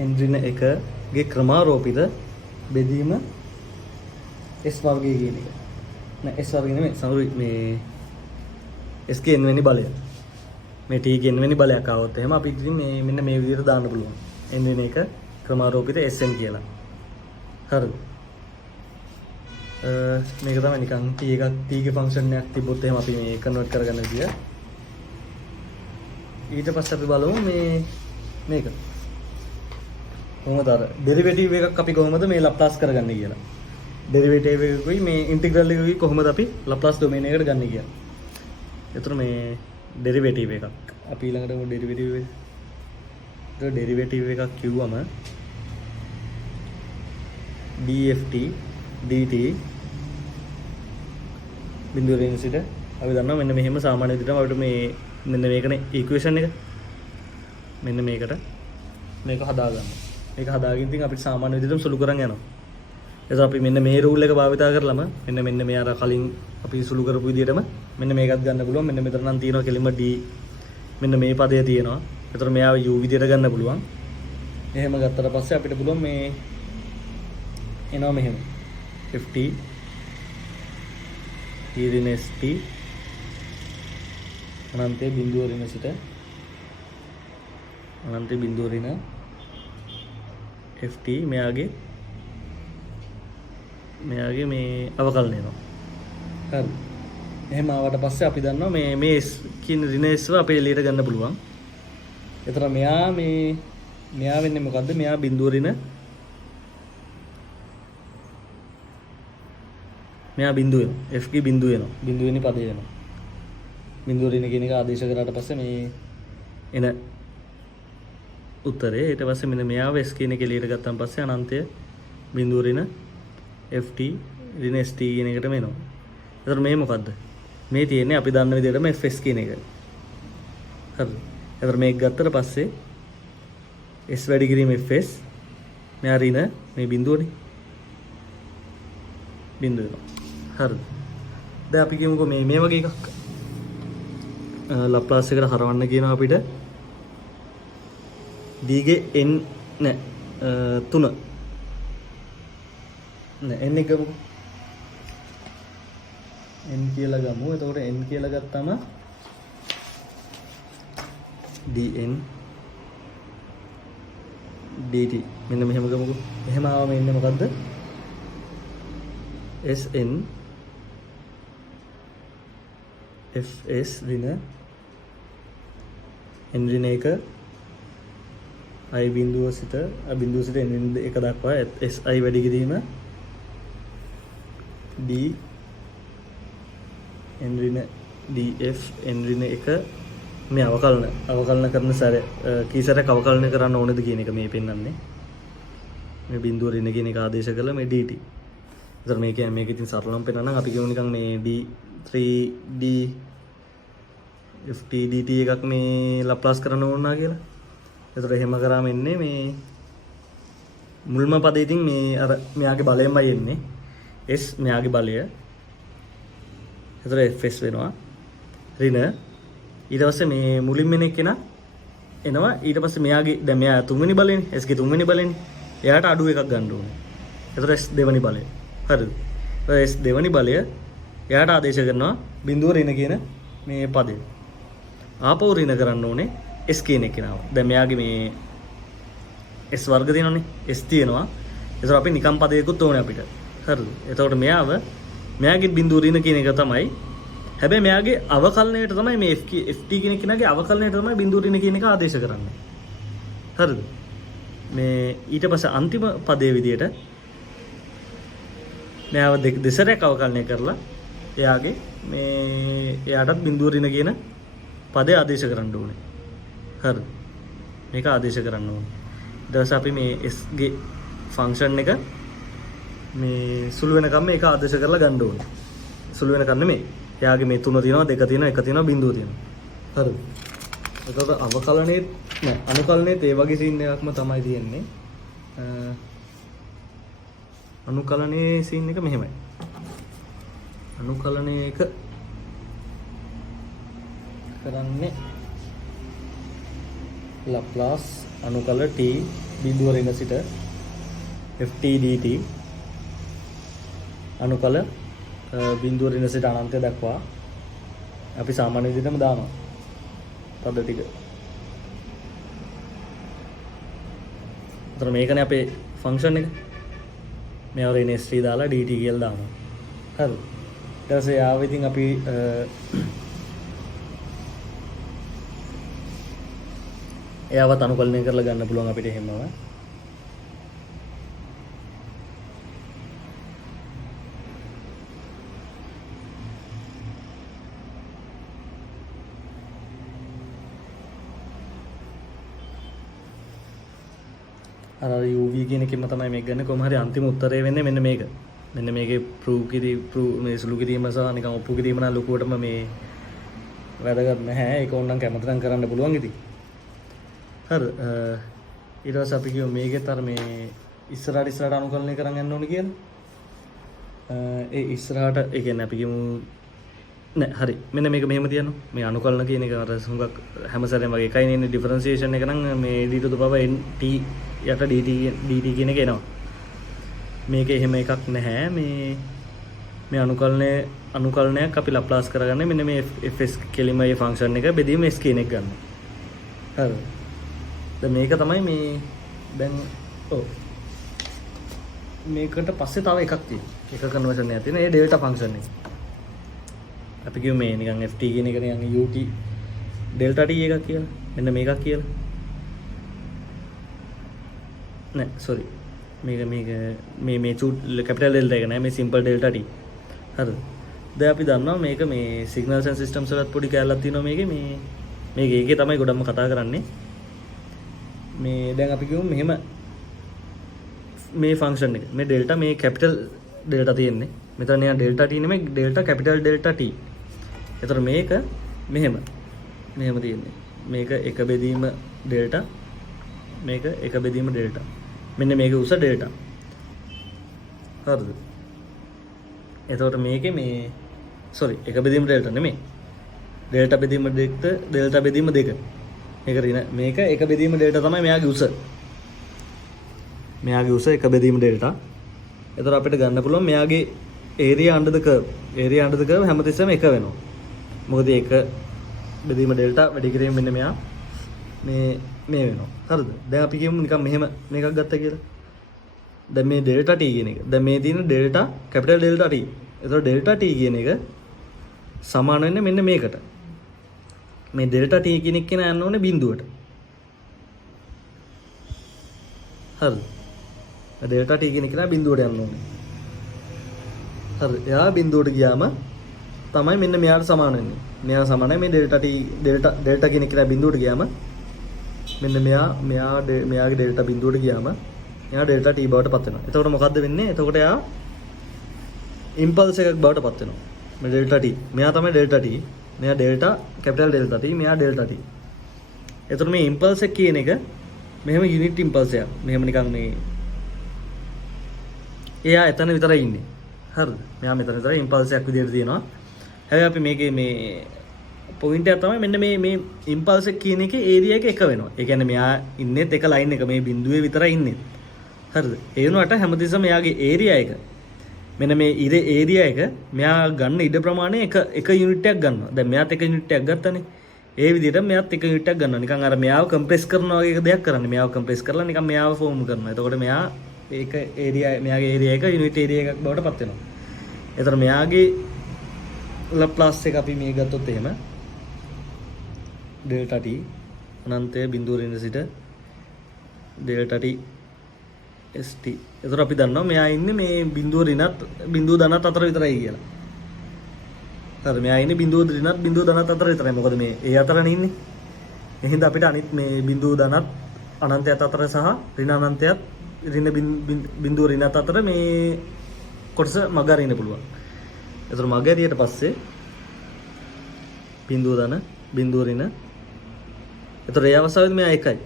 n ඍණ 1 ගේ ක්‍රමාරෝපිත බෙදීම s වර්ගය කියන එක. නෑ s වර්ගය නෙමෙයි සමහර මේ s ගේ n වෙනි බලය. මේ t ගේ n වෙනි බලයක් ආවොත් එහෙම අපි ඉතින් මේ මෙන්න මේ විදිහට දාන්න පුළුවන්. n ඍණ 1 ක්‍රමාරෝපිත sn කියලා. හරිද? මේක තමයි නිකන් t එකක් t ගේ ෆන්ක්ෂන් එකක් තිබ්බොත් එහෙම අපි මේ කන්වර්ට් කරගන්න විදිය. ඊට පස්සේ අපි බලමු මේක කොහොමද අර ඩෙරිවේටිව් එකක් අපි කොහොමද මේ ලප්ලාස් කරගන්නේ කියලා. ඩෙරිවේටිව් එකකුයි මේ ඉන්ටිග්‍රල් එකකුයි කොහොමද අපි ලප්ලාස් ඩොමේන් එකට ගන්න කියලා. ඒතර මේ ඩෙරිවේටිව් එකක් අපි ඊළඟට ඩෙරිවේටිව් එක. ඒතර ඩෙරිවේටිව් එකක් කිව්වම dft dt බිඳුවෙන් සිට අපි දන්නවා මෙන්න මෙහෙම සාමාන්‍ය විදිහටම අපිට මේ මෙන්න මේකනේ ඉක්වේෂන් එක. මෙන්න මේකට මේක හදාගන්න. මේක හදාගෙන ඉතින් අපිට සාමාන්‍ය විදිහටම සුළු කරන් යනවා. එතකොට අපි මෙන්න මේ රූල් එක භාවිතා කරලම මෙන්න මේ අර කලින් අපි සුළු කරපු විදිහටම මෙන්න මේකත් ගන්න පුළුවන්. මෙන්න මෙතන නම් තියෙනවා කෙලින්ම d මෙන්න මේ පදය තියෙනවා. එතකොට මෙයාව u විදිහට ගන්න පුළුවන්. එහෙම ගත්තට පස්සේ අපිට පුළුවන් මේ එනවා මෙහෙම ft t ඍණ st අනන්තයේ බිඳුව ඍණ සිට අනන්ත බිඳුව ඍණ ft මෙයාගේ මේ අවකලන එනවා. හරි. එහෙම ආවට පස්සේ අපි දන්නවා මේ s කියන ඍණ s අපේ එළියට ගන්න පුළුවන්. ඒතර මෙයා වෙන්නේ මොකද්ද? මෙයා බිඳුව ඍණ මෙයා බිඳුව වෙනවා. f ගේ බිඳුව වෙනවා. බිඳුව වෙනි පදේ වෙනවා. බිඳුව ඍණ කියන එක ආදේශ කරාට පස්සේ මේ එන උත්තරේ ඊට පස්සේ මෙන්න මෙයාව s කියන එක එළියට ගත්තාන් පස්සේ අනන්තය බිඳුව ඍණ ft ඍණ st කියන එකටම එනවා. එතකොට මේ මොකද්ද? මේ තියෙන්නේ අපි දන්න විදිහටම fs කියන එක. හරිද? එතකොට මේක ගත්තට පස්සේ s වැඩි කිරීම fs මෙයා ඍණ මේ බිඳුවනේ. බිඳුව වෙනවා. හරිද? දැන් අපි කියමුකෝ මේ වගේ එකක් ලප්ලාස් එකට හරවන්න කියනවා අපිට d ගේ n නෑ 3 නෑ n එක ගමුකෝ n කියලා ගමු. එතකොට n කියලා ගත්තම dn dt මෙන්න මෙහෙම ගමුකෝ. එහෙම ආවම එන්නේ මොකද්ද? sn fs ඍණ n ඍණ 1 i බිඳුව සිට n ඍණ 1 දක්වා si වැඩි කිරීම d n ඍණ df n ඍණ 1 මේ අවකලන කරන සැර කී සැරයක් අවකලන කරන්න ඕනද කියන එක මේ පෙන්වන්නේ. මේ බිඳුව ඍණ කියන එක ආදේශ කළා මේ dt. එතකොට මේක ඉතින් සරලවම පෙන්නනවා නම් අපි කියමු නිකන් මේ d3d ft dt එකක් මේ ලප්ලාස් කරන්න ඕන කියලා. එතකොට එහෙම කරාම එන්නේ මේ මුල්ම පදේ ඉතින් මේ අර මෙයාගේ බලයෙන්මයි එන්නේ. s මෙයාගේ බලය. එතකොට fs වෙනවා. ඍණ ඊට පස්සේ මේ මුලින්ම එන කෙනා එනවා. ඊට පස්සේ මෙයාගේ දැන් මෙයා තුන්වෙනි බලයනේ. s ගේ තුන්වෙනි බලයනේ. එයාට අඩු එකක් ගන්න ඕනේ. එතකොට s දෙවෙනි බලය. හරිද? s දෙවෙනි බලය එයාට ආදේශ කරනවා බිඳුව ඍණ කියන මේ පදේ. ආපහු ඍණ කරන්න ඕනේ s කියන කෙනාව. දැන් මෙයාගේ මේ s වර්ග තියෙනවනේ. s තියෙනවා. ඒතර අපි නිකම් පදයකුත් ඕනේ අපිට. හරිද? එතකොට මෙයාගේ බිඳුව ඍණ කියන එක තමයි. හැබැයි මෙයාගේ අවකලනයට තමයි මේ ft කියන කෙනාගේ අවකලනයට තමයි බිඳුව ඍණ කියන එක ආදේශ කරන්නේ. හරිද? මේ ඊට පස්සේ අන්තිම පදයේ විදියට මෙයාව දෙසරයක් අවකලනය කරලා එයාගේ මේ එයාටත් බිඳුව ඍණ කියන පදේ ආදේශ කරන්න ඕනේ. හරිද? මේක ආදේශ කරන්න ඕනේ. ඊට පස්සේ අපි මේ s ගේ ෆන්ක්ෂන් එක මේ සුළු වෙනකම් මේක ආදේශ කරලා ගන්න ඕනේ. සුළු වෙනකම් නෙමෙයි. එයාගේ මේ 3 තියෙනවා 2 තියෙනවා 1 තියෙනවා බිඳුව තියෙනවා. හරිද? එතකොට අවකලනයේ නෑ අනුකලනයේත් ඒ වගේ සීන් එකක්ම තමයි තියෙන්නේ. අනුකලනයේ සීන් එක මෙහෙමයි. අනුකලනයක කරන්නේ ලප්ලාස් අනුකල t බිඳුව ඍණ සිට ft dt අනුකල බිඳුව ඍණ සිට අනන්තය දක්වා අපි සාමාන්‍ය විදිහටම දානවා පද ටික. එතන මේකනේ අපේ ෆන්ක්ෂන් එක. මේව ඍණ st දාලා dt කියලා දානවා. හරිද? ඊට පස්සේ ආව ඉතින් අපි එයාවත් අනුකලනය කරලා ගන්න පුළුවන් අපිට එහෙමම. අර uv කියන එකෙන්ම තමයි මේක ගන්න. කොහොම හරි අන්තිම උත්තරය වෙන්නේ මෙන්න මේක. මෙන්න මේකේ proof මේ සුළු කිරීම සහ නිකන් ඔප්පු කිරීම නම් ලොකුවටම මේ වැදගත් නැහැ. ඒක ඕනනම් කැමති නම් කරන්න පුළුවන් ඉතින්. හරි ඊට පස්සේ අපි කියමු මේකෙත් අර මේ ඉස්සරහට අනුකලනය කරන් යන්න ඕනේ කියලා. ඒ ඉස්සරහට ඒ කියන්නේ අපි කියමු නෑ හරි මෙන්න මේක මෙහෙම තියනවා. මේ අනුකලන කියන එක අර හුඟක් හැම සැරේම වගේ එකයි නේ ඩිෆරන්සියේෂන් එක නම් මේ d to the power nt යට dt කියන එක එනවා. මේක එහෙම එකක් නැහැ. මේ අනුකලනයක් අපි ලප්ලාස් කරගන්නේ මෙන්න මේ fs කෙලිම මේ ෆන්ක්ෂන් එක බෙදීම s කියන එක ගන්න. හරිද? දැන් මේක තමයි මේ දැන් ඔව් මේකට පස්සේ තව එකක් තියෙනවා. එක කන්වර්ෂන් එකක් තියෙනවා. ඒ ඩෙල්ටා ෆන්ක්ෂන් එක. අපි කියමු මේ නිකන් ft කියන එක නිකන් ut ඩෙල්ටා t එකක් කියලා. මෙන්න මේකක් කියලා. නෑ sorry. මේ චූට් කැපිටල් ඩෙල්ටා එක නෑ මේ සිම්පල් ඩෙල්ටා t. හරිද? දැන් අපි දන්නවා මේක මේ සිග්නල්ස් ඇන්ඩ් සිස්ටම්ස් වලත් පොඩි කැලලක් තියෙනවා මේකේ මේකේ තමයි ගොඩක්ම කතා කරන්නේ. මේ දැන් අපි කියමු මෙහෙම මේ ෆන්ක්ෂන් එක මේ ඩෙල්ටා මේ කැපිටල් ඩෙල්ටා තියෙන්නේ. මෙතන නේ ඩෙල්ටා t නෙමෙයි ඩෙල්ටා කැපිටල් ඩෙල්ටා t. ඒතර මේක මෙහෙම තියෙන්නේ. මේක එක බෙදීම ඩෙල්ටා මේක එක බෙදීම ඩෙල්ටා. මෙන්න මේක උස ඩෙල්ටා. හරිද? එතකොට මේකේ මේ sorry එක බෙදීම ඩෙල්ටා නෙමෙයි. ඩෙල්ටා බෙදීම ඩෙල්ටා බෙදීම 2. මේක ඍණ මේක එක බෙදීම ඩෙල්ටා තමයි මෙයාගේ උස. මෙයාගේ උස එක බෙදීම ඩෙල්ටා. එතකොට අපිට ගන්න පුළුවන් මෙයාගේ area under the curve හැමතිස්සෙම එක වෙනවා. මොකද ඒක බෙදීම ඩෙල්ටා වැඩි කිරීම මෙන්න මෙයා මේ වෙනවා. හරිද? දැන් අපි කියමු නිකන් මෙහෙම මේකක් ගත්තා කියලා. දැන් මේ ඩෙල්ටා t කියන එක. දැන් මේ තියෙන ඩෙල්ටා කැපිටල් ඩෙල්ටා t. එතකොට ඩෙල්ටා t කියන එක සමාන වෙන්නේ මෙන්න මේකට. මේ ඩෙල්ටා t කියන එක කියන යන්න ඕනේ බිඳුවට. හරිද? ඩෙල්ටා t කියන එක නා බිඳුවට යන්න ඕනේ. හරි. එයා බිඳුවට ගියාම තමයි මෙන්න මෙයාට සමාන වෙන්නේ. මෙයා සමානයි මේ ඩෙල්ටා කියන එක කියලා බිඳුවට ගියාම මෙන්න මෙයාගේ ඩෙල්ටා බිඳුවට ගියාම එයා ඩෙල්ටා t බවට පත් වෙනවා. එතකොට මොකද්ද වෙන්නේ? එතකොට එයා ඉම්පල්ස් එකක් බවට පත් වෙනවා. මේ ඩෙල්ටා t. මෙයා තමයි ඩෙල්ටා t. මෙයා ඩෙල්ටා කැපිටල් ඩෙල්ටා t. මෙයා ඩෙල්ටා t. එතකොට මේ ඉම්පල්ස් එක කියන එක මෙහෙම යුනිට් ඉම්පල්ස් එකක්. මෙහෙම නිකන් මේ එයා එතන විතරයි ඉන්නේ. හරිද? මෙයා මෙතන විතරයි ඉම්පල්ස් එකක් විදියට තියෙනවා. හැබැයි අපි මේකේ මේ පොයින්ට් එක තමයි මෙන්න මේ ඉම්පල්ස් එක කියන එකේ ඒරියා එක එක වෙනවා. ඒ කියන්නේ මෙයා ඉන්නේත් එක ලයින් එක මේ බිඳුවේ විතරයි ඉන්නේ. හරිද? ඒ වුණාට හැමතිස්සම මෙයාගේ ඒරියා එක මෙන්න මේ ඉරේ ඒරියා එක මෙයා ගන්න ඉඩ ප්‍රමාණය එක යුනිට් එකක් ගන්නවා. දැන් මෙයාත් එක යුනිට් එකක් ගත්තනේ. ඒ විදිහට මෙයාත් එක යුනිට් එකක් ගන්නවා. නිකන් අර මෙයාව කම්ප්‍රෙස් කරනවා වගේ දෙයක් කරන්නේ. මෙයාව කම්ප්‍රෙස් කරලා නිකන් මෙයාව ෆෝම් කරනවා. එතකොට මෙයා ඒක ඒරියා මෙයාගේ ඒරියා එක යුනිට් ඒරියා එකක් බවට පත් වෙනවා. එතකොට මෙයාගේ ලප්ලාස් එක අපි මේ ගත්තොත් එහෙම ඩෙල්ටා t අනන්තය බිඳුව රින්ද සිට ඩෙල්ටා t st. එතකොට අපි දන්නවා මෙයා ඉන්නේ මේ බිඳුව රිනත් බිඳුව ධනත් අතර විතරයි කියලා. හරි මෙයා ඉන්නේ බිඳුව රිනත් බිඳුව ධනත් අතර විතරයි. මොකද මේ ඒ අතරනේ ඉන්නේ. එහෙනම් අපිට අනිත් මේ බිඳුව ධනත් අනන්තයත් අතර සහ ඍණ අනන්තයත් ඍණ බිඳුව රිනත් අතර මේ කොටස මග අරින්න පුළුවන්. එතකොට මග ඇරියට පස්සේ බිඳුව ධන බිඳුව රින. එතකොට ඒ අවස්ථාවේදී මෙයා එකයි.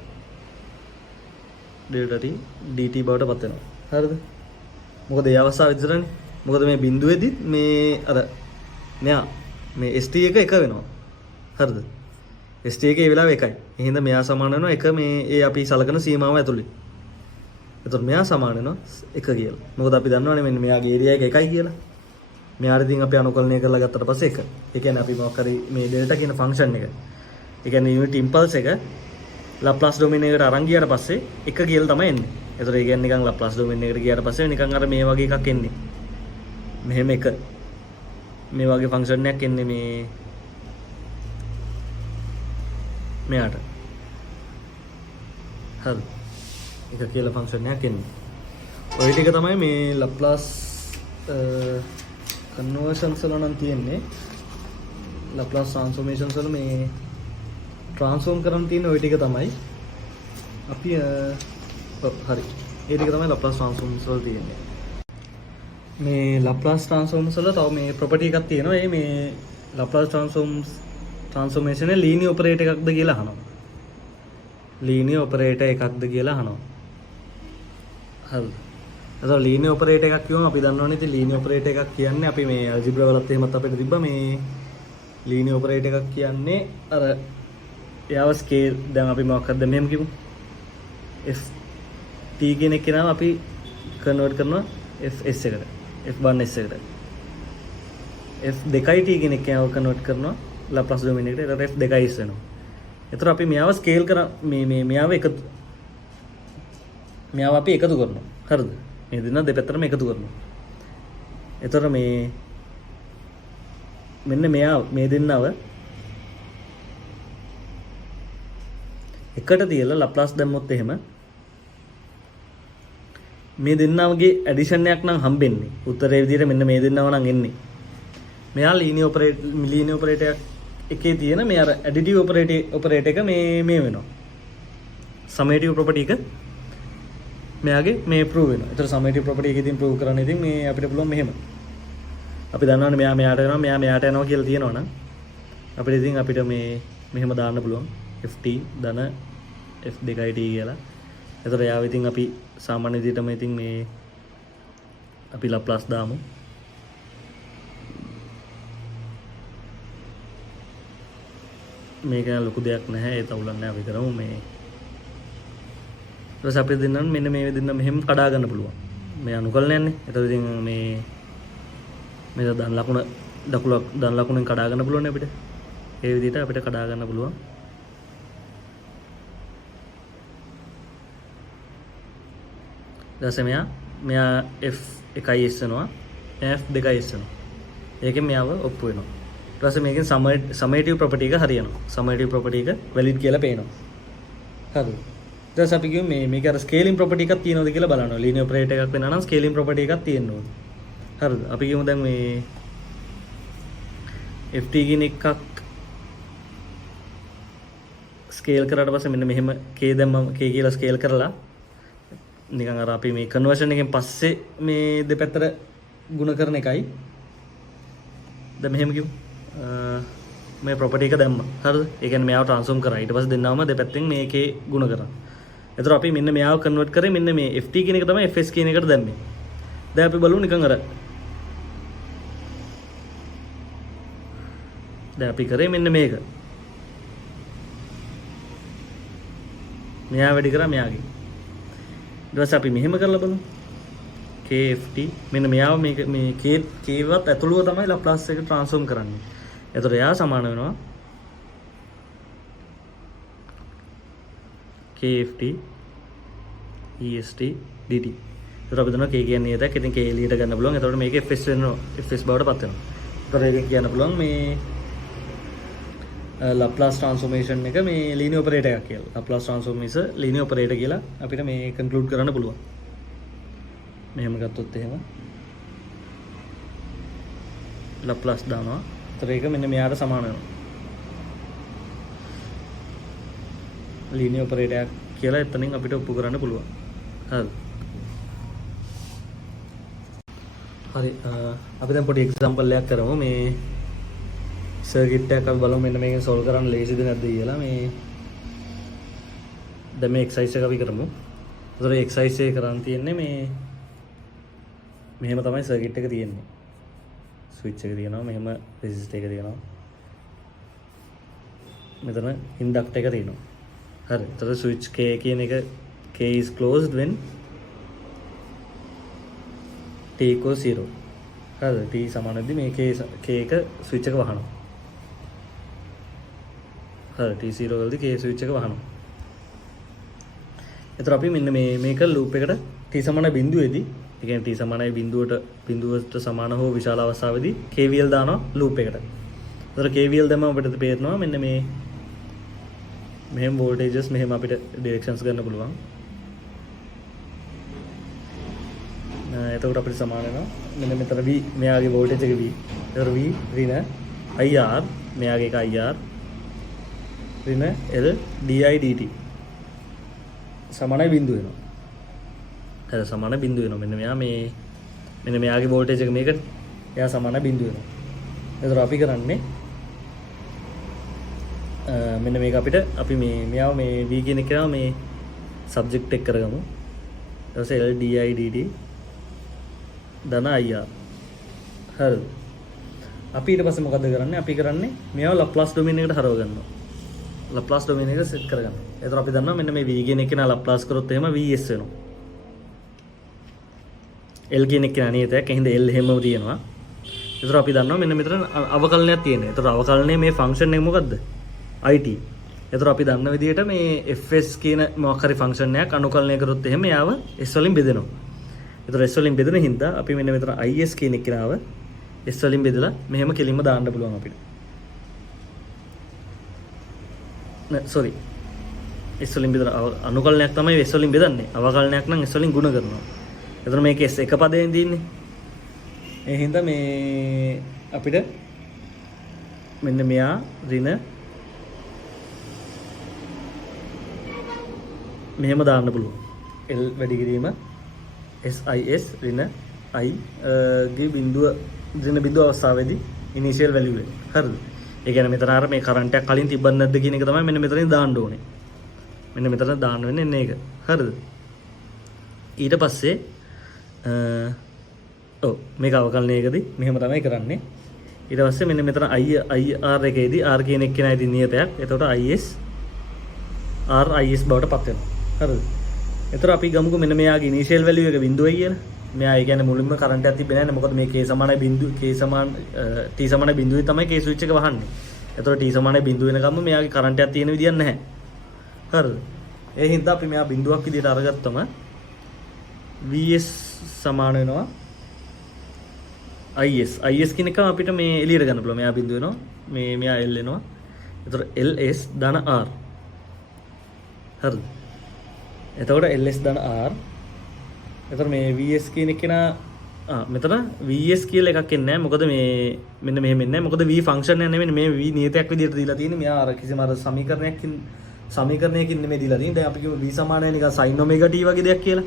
ඩෙල්ටා t dt බවට පත් වෙනවා. හරිද? මොකද ඒ අවස්ථාවේ විතරනේ. මොකද මේ බිඳුවේදී මේ අර මෙයා මේ st එක එක වෙනවා. හරිද? st එක ඒ වෙලාවේ එකයි. එහෙනම් මෙයා සමාන වෙනවා එක මේ ඒ අපි සලකන සීමාව ඇතුලේ. එතකොට මෙයා සමාන වෙනවා එක කියලා. මොකද අපි දන්නවනේ මෙන්න මෙයාගේ ඒරියා එක එකයි කියලා. මෙයාට ඉතින් අපි අනුකලනය කරලා ගත්තට පස්සේ එක. ඒ කියන්නේ අපි මොකක් හරි මේ ඩෙල්ටා කියන ෆන්ක්ෂන් එක. ඒ කියන්නේ යුනිට් ඉම්පල්ස් එක ලප්ලාස් ඩොමේන් එකට අරන් ගියාට පස්සේ එක කියලා තමයි එන්නේ. ඒතර ඒ කියන්නේ නිකන් ලප්ලාස් ඩොමේන් එකට ගියාට පස්සේ නිකන් අර මේ වගේ එකක් එන්නේ. මෙහෙම එක. මේ වගේ ෆන්ක්ෂන් එකක් එන්නේ මේ මෙයාට. හරි. එක කියලා ෆන්ක්ෂන් එකක් එන්නේ. ඔය ටික තමයි මේ ලප්ලාස් කන්වර්ෂන්ස් වල නම් තියෙන්නේ. ලප්ලාස් ට්‍රාන්ස්ෆෝමේෂන්ස් වල මේ ට්‍රාන්ස්ෆෝම් කරන්න තියෙන ওই ටික තමයි අපි හරි. ඒ ටික තමයි ලප්ලාස් ට්‍රාන්ස්ෆෝම්ස් වල තියෙන්නේ. මේ ලප්ලාස් ට්‍රාන්ස්ෆෝම්ස් වල තව මේ ප්‍රොපර්ටි එකක් තියෙනවා. ඒ මේ ලප්ලාස් ට්‍රාන්ස්ෆෝමේෂන් එකේ ලීනියර් ඔපරේටර් එකක්ද කියලා අහනවා. ලීනියර් ඔපරේටර් එකක්ද කියලා අහනවා. හරි. එතකොට ලීනියර් ඔපරේටර් එකක් කියවම අපි දන්නවනේ ඉතින් ලීනියර් ඔපරේටර් එකක් කියන්නේ අපි මේ ඇල්ජිබ්‍රා වලත් එහෙමත් අපිට තිබ්බා මේ ලීනියර් ඔපරේටර් එකක් කියන්නේ අර එයාව ස්කේල් දැන් අපි මොකක්ද මෙහෙම කිව්වොත් f t කියන එක නම අපි කන්වර්ට් කරනවා fs එකට f1s එකට f2t කියන එක කන්වර්ට් කරනවා ලප්ලාස් ඩොමේන් එකට ඒකට f2s වෙනවා. එතකොට අපි මෙයාව ස්කේල් කර මේ මෙයාව එකතු මෙයාව අපි එකතු කරනවා. හරිද? මේ දෙන්න දෙපැත්තටම එකතු කරනවා. එතකොට මේ මෙන්න මෙයා මේ දෙන්නව එකට තියලා ලප්ලාස් දැම්මොත් එහෙම මේ දෙන්නවගේ ඇඩිෂන් එකක් නම් හම්බෙන්නේ. උත්තරේ විදිහට මෙන්න මේ දෙන්නව නම් එන්නේ. මෙයා ලීනියර් ඔපරේටර් එකේ තියෙන මේ අර ඇඩිටිව් ඔපරේටර් එක මේ වෙනවා. සමේටිව් ප්‍රොපර්ටි එක මෙයාගේ මේ ප්‍රූව් වෙනවා. ඒතර සමේටිව් ප්‍රොපර්ටි එක ඉතින් ප්‍රූව් කරන්න ඉතින් මේ අපිට පුළුවන් මෙහෙම. අපි දන්නවනේ මෙයා මෙයාට යනවා මෙයා මෙයාට යනවා කියලා තියෙනවනම් අපිට ඉතින් අපිට මේ මෙහෙම දාන්න පුළුවන්. ft ධන f2t කියලා. එතකොට යාව ඉතින් අපි සාමාන්‍ය විදිහටම ඉතින් මේ අපි ලප්ලාස් දාමු. මේක ලොකු දෙයක් නැහැ. ඒ තවුලක් නැහැ අපි කරමු මේ. ඊට පස්සේ අපි දෙන්නම් මෙන්න මේ දෙන්න මෙහෙම කඩා ගන්න පුළුවන්. මේ අනුකලනයන්නේ. එතකොට ඉතින් මේ දන් ලකුණෙන් කඩා ගන්න පුළුවන් අපිට. ඒ විදිහට අපිට කඩා ගන්න පුළුවන්. ඊට මෙයා f1s වෙනවා. f2s වෙනවා. ඒකෙන් මෙයාව ඔප්පු වෙනවා. ඊට පස්සේ මේකෙන් සමේටිව් ප්‍රොපර්ටි එක හරියනවා. සමේටිව් ප්‍රොපර්ටි එක වැලිඩ් කියලා පේනවා. හරිද? ඊට පස්සේ අපි කියමු මේක අර ස්කේලින් ප්‍රොපර්ටි එකක් තියෙනවද කියලා බලනවා. ලීනියර් ඔපරේටර් එකක් වෙනා නම් ස්කේලින් ප්‍රොපර්ටි එකක් තියෙන්න ඕනේ. හරිද? අපි කියමු දැන් මේ ft කියන එකක් ස්කේල් කරාට පස්සේ මෙන්න මෙහෙම k දැම්මම k කියලා ස්කේල් කරලා නිකන් අර අපි මේ කන්වර්ෂන් එකෙන් පස්සේ මේ දෙපැත්තට ගුණ කරන එකයි. දැන් මෙහෙම කිව්ව. මේ ප්‍රොපර්ටි එක දැම්මා. හරිද? ඒ කියන්නේ මෙයාව ට්‍රාන්ස්ෆෝම් කරා. ඊට පස්සේ දෙන්නවම දෙපැත්තෙන් මේකේ ගුණ කරා. එතකොට අපි මෙන්න මෙයාව කන්වර්ට් කරේ මෙන්න මේ ft කියන එක තමයි fs කියන එකට දැම්මේ. දැන් අපි බලමු නිකන් අර දැන් අපි කරේ මෙන්න මේක. මෙයා වැඩි කරා මෙයාගේ. ඊට පස්සේ අපි මෙහෙම කරලා බලමු. kft මෙන්න මෙයාව මේ k වත් ඇතුළුව තමයි ලප්ලාස් එක ට්‍රාන්ස්ෆෝම් කරන්නේ. එතකොට එයා සමාන වෙනවා kft est dt. එතකොට අපි දන්නවා k කියන්නේ නේදක්. ඉතින් k එළියට ගන්න පුළුවන්. එතකොට මේක fs වෙනවා. fs බවට පත් වෙනවා. එතකොට ඒක කියන්න පුළුවන් මේ ලප්ලාස් ට්‍රාන්ස්ෆෝමේෂන් එක මේ ලීනියර් ඔපරේටර් එකක් කියලා. ලප්ලාස් ට්‍රාන්ස්ෆෝමේෂන් ලීනියර් ඔපරේටර් කියලා අපිට මේ කන්ක්ලූඩ් කරන්න පුළුවන්. මෙහෙම ගත්තොත් එහෙම ලප්ලාස් දානවා. ඒතර ඒක මෙන්න මෙයාට සමාන වෙනවා. ලීනියර් ඔපරේටර් එකක් කියලා එතනින් අපිට ඔප්පු කරන්න පුළුවන්. හරිද? හරි අපි දැන් පොඩි එක්සැම්පල් එකක් කරමු. මේ සර්කිට් එකක් අපි බලමු මෙන්න මේකෙන් සෝල්ව් කරන්න ලේසිද නැද්ද කියලා. මේ දැන් මේ එක්සර්සයිස් එක අපි කරමු. ඒතර එක්සර්සයිස් එක කරන් තියෙන්නේ මේ මෙහෙම තමයි සර්කිට් එක තියෙන්නේ. ස්විච් එක තියෙනවා, මෙහෙම රෙසිස්ටර් එක තියෙනවා. මෙතන ඉන්ඩක්ටර් එක තියෙනවා. හරි. ඒතර ස්විච් K කියන එක K is closed when t equals 0. හරිද? t සමාන වෙද්දි මේ K එක ස්විච් එක වහනවා. හරි T0 වලදී K ස්විච් එක වහනවා. එතකොට අපි මෙන්න මේක ලූප් එකට T සමාන බිඳුවේදී, ඒ කියන්නේ T සමානයි බිඳුවට සමාන හෝ විශාල අවස්ථාවේදී KVL දානවා ලූප් එකට. එතකොට KVL දැම්මම අපිට පේනවා මෙන්න මේ මෙහෙම වෝල්ටේජස් මෙහෙම අපිට ඩිරෙක්ෂන්ස් ගන්න පුළුවන්. එතකොට අපිට සමාන වෙනවා මෙන්න මෙතන V මෙයාගේ වෝල්ටේජ් එක V. එතකොට V ඍණ IR මෙයාගේ එක IR ඍණ L di dt සමානයි බිඳුව වෙනවා. හරි සමාන බිඳුව වෙනවා. මෙන්න මෙයාගේ වෝල්ටේජ් එක මේකට එයා සමාන බිඳුව වෙනවා. එතකොට අපි කරන්නේ මෙන්න මේක අපිට අපි මෙයාව මේ v කියන එක කරා මේ සබ්ජෙක්ට් එක කරගමු. ඊට පස්සේ L di dt ධන IR. හරිද? අපි ඊට පස්සේ මොකද කරන්නේ? අපි කරන්නේ මෙයාව ලප්ලාස් ඩොමේන් එකට හරව ගන්නවා. ලප්ලාස් ඩොමේන් එක සෙට් කරගන්නවා. එතකොට අපි දන්නවා මෙන්න මේ v කියන එක නා ලප්ලාස් කරොත් එහෙම vs වෙනවා. L කියන එක නේතයක්. එහෙනම් L හැමම තියෙනවා. එතකොට අපි දන්නවා මෙන්න මෙතන අවකලනයක් තියෙනවා. එතකොට අවකලනයේ මේ ෆන්ක්ෂන් එක මොකද්ද? it. එතකොට අපි දන්න විදිහට මේ fs කියන මොකක් හරි ෆන්ක්ෂන් එකක් අනුකලනය කරොත් එහෙම යාව s වලින් බෙදෙනවා. එතකොට s වලින් බෙදෙන හින්දා අපි මෙන්න මෙතන is කියන එක නාව s වලින් බෙදලා මෙහෙම කෙලින්ම දාන්න පුළුවන් අපිට. sorry s වලින් බෙදලා අනුකලනයක් තමයි s වලින් බෙදන්නේ. අවකලනයක් නම් s වලින් ගුණ කරනවා. එතකොට මේක s එක පදයෙන් දින්නේ. ඒ හින්දා මේ අපිට මෙන්න මෙයා ඍණ මෙහෙම දාන්න පුළුවන්. L වැඩි කිරීම SIS ඍණ I ගේ බිඳුව ඍණ බිඳුව අවස්ථාවේදී ඉනිෂියල් වැලියු එක. හරිද? ඒ කියන්නේ මෙතන අර මේ කරන්ට් එකක් කලින් තිබ්බද නැද්ද කියන එක තමයි මෙන්න මෙතනින් දාන්න ඕනේ. මෙන්න මෙතන දාන්න වෙන්නේ එන්නේ ඒක. හරිද? ඊට පස්සේ මේක අවකලනයකදී මෙහෙම තමයි කරන්නේ. ඊට පස්සේ මෙන්න මෙතන IR එකේදී R කියන එක කෙනා ඉතින් නියතයක්. එතකොට IS RIS බවට පත් වෙනවා. හරිද? එතකොට අපි ගමුකෝ මෙන්න මෙයාගේ ඉනිෂියල් වැලියු එක 0යි කියලා. මෙයා ඒ කියන්නේ මුලින්ම කරන්ට් එකක් තිබ්බේ නැහැ. මොකද මේ K සමානයි බිඳුව T සමානයි බිඳුවේ තමයි K ස්විච් එක වහන්නේ. එතකොට T සමානයි බිඳුව වෙනකම්ම මෙයාගේ කරන්ට් එකක් තියෙන විදියක් නැහැ. හරිද? ඒ හින්දා අපි මෙයා බිඳුවක් විදියට අරගත්තම VS සමාන වෙනවා IS කියන එක අපිට මේ එළියට ගන්න පුළුවන්. මෙයා බිඳුව වෙනවා. මෙයා L වෙනවා. එතකොට LS ධන R. හරිද? එතකොට LS ධන R. එතකොට මේ VS කියන එක නා මෙතන VS කියලා එකක් එන්නේ නැහැ. මොකද මේ මෙන්න මෙහෙම එන්නේ නැහැ. මොකද V ෆන්ක්ෂන් එක නෙමෙයි මේ V නියතයක් විදියට දීලා තියෙන්නේ. මෙයා අර කිසිම අර සමීකරණයකින් නෙමෙයි දීලා තියෙන්නේ. දැන් අපි කියමු V සමානයි නිකන් sin omega t වගේ දෙයක් කියලා.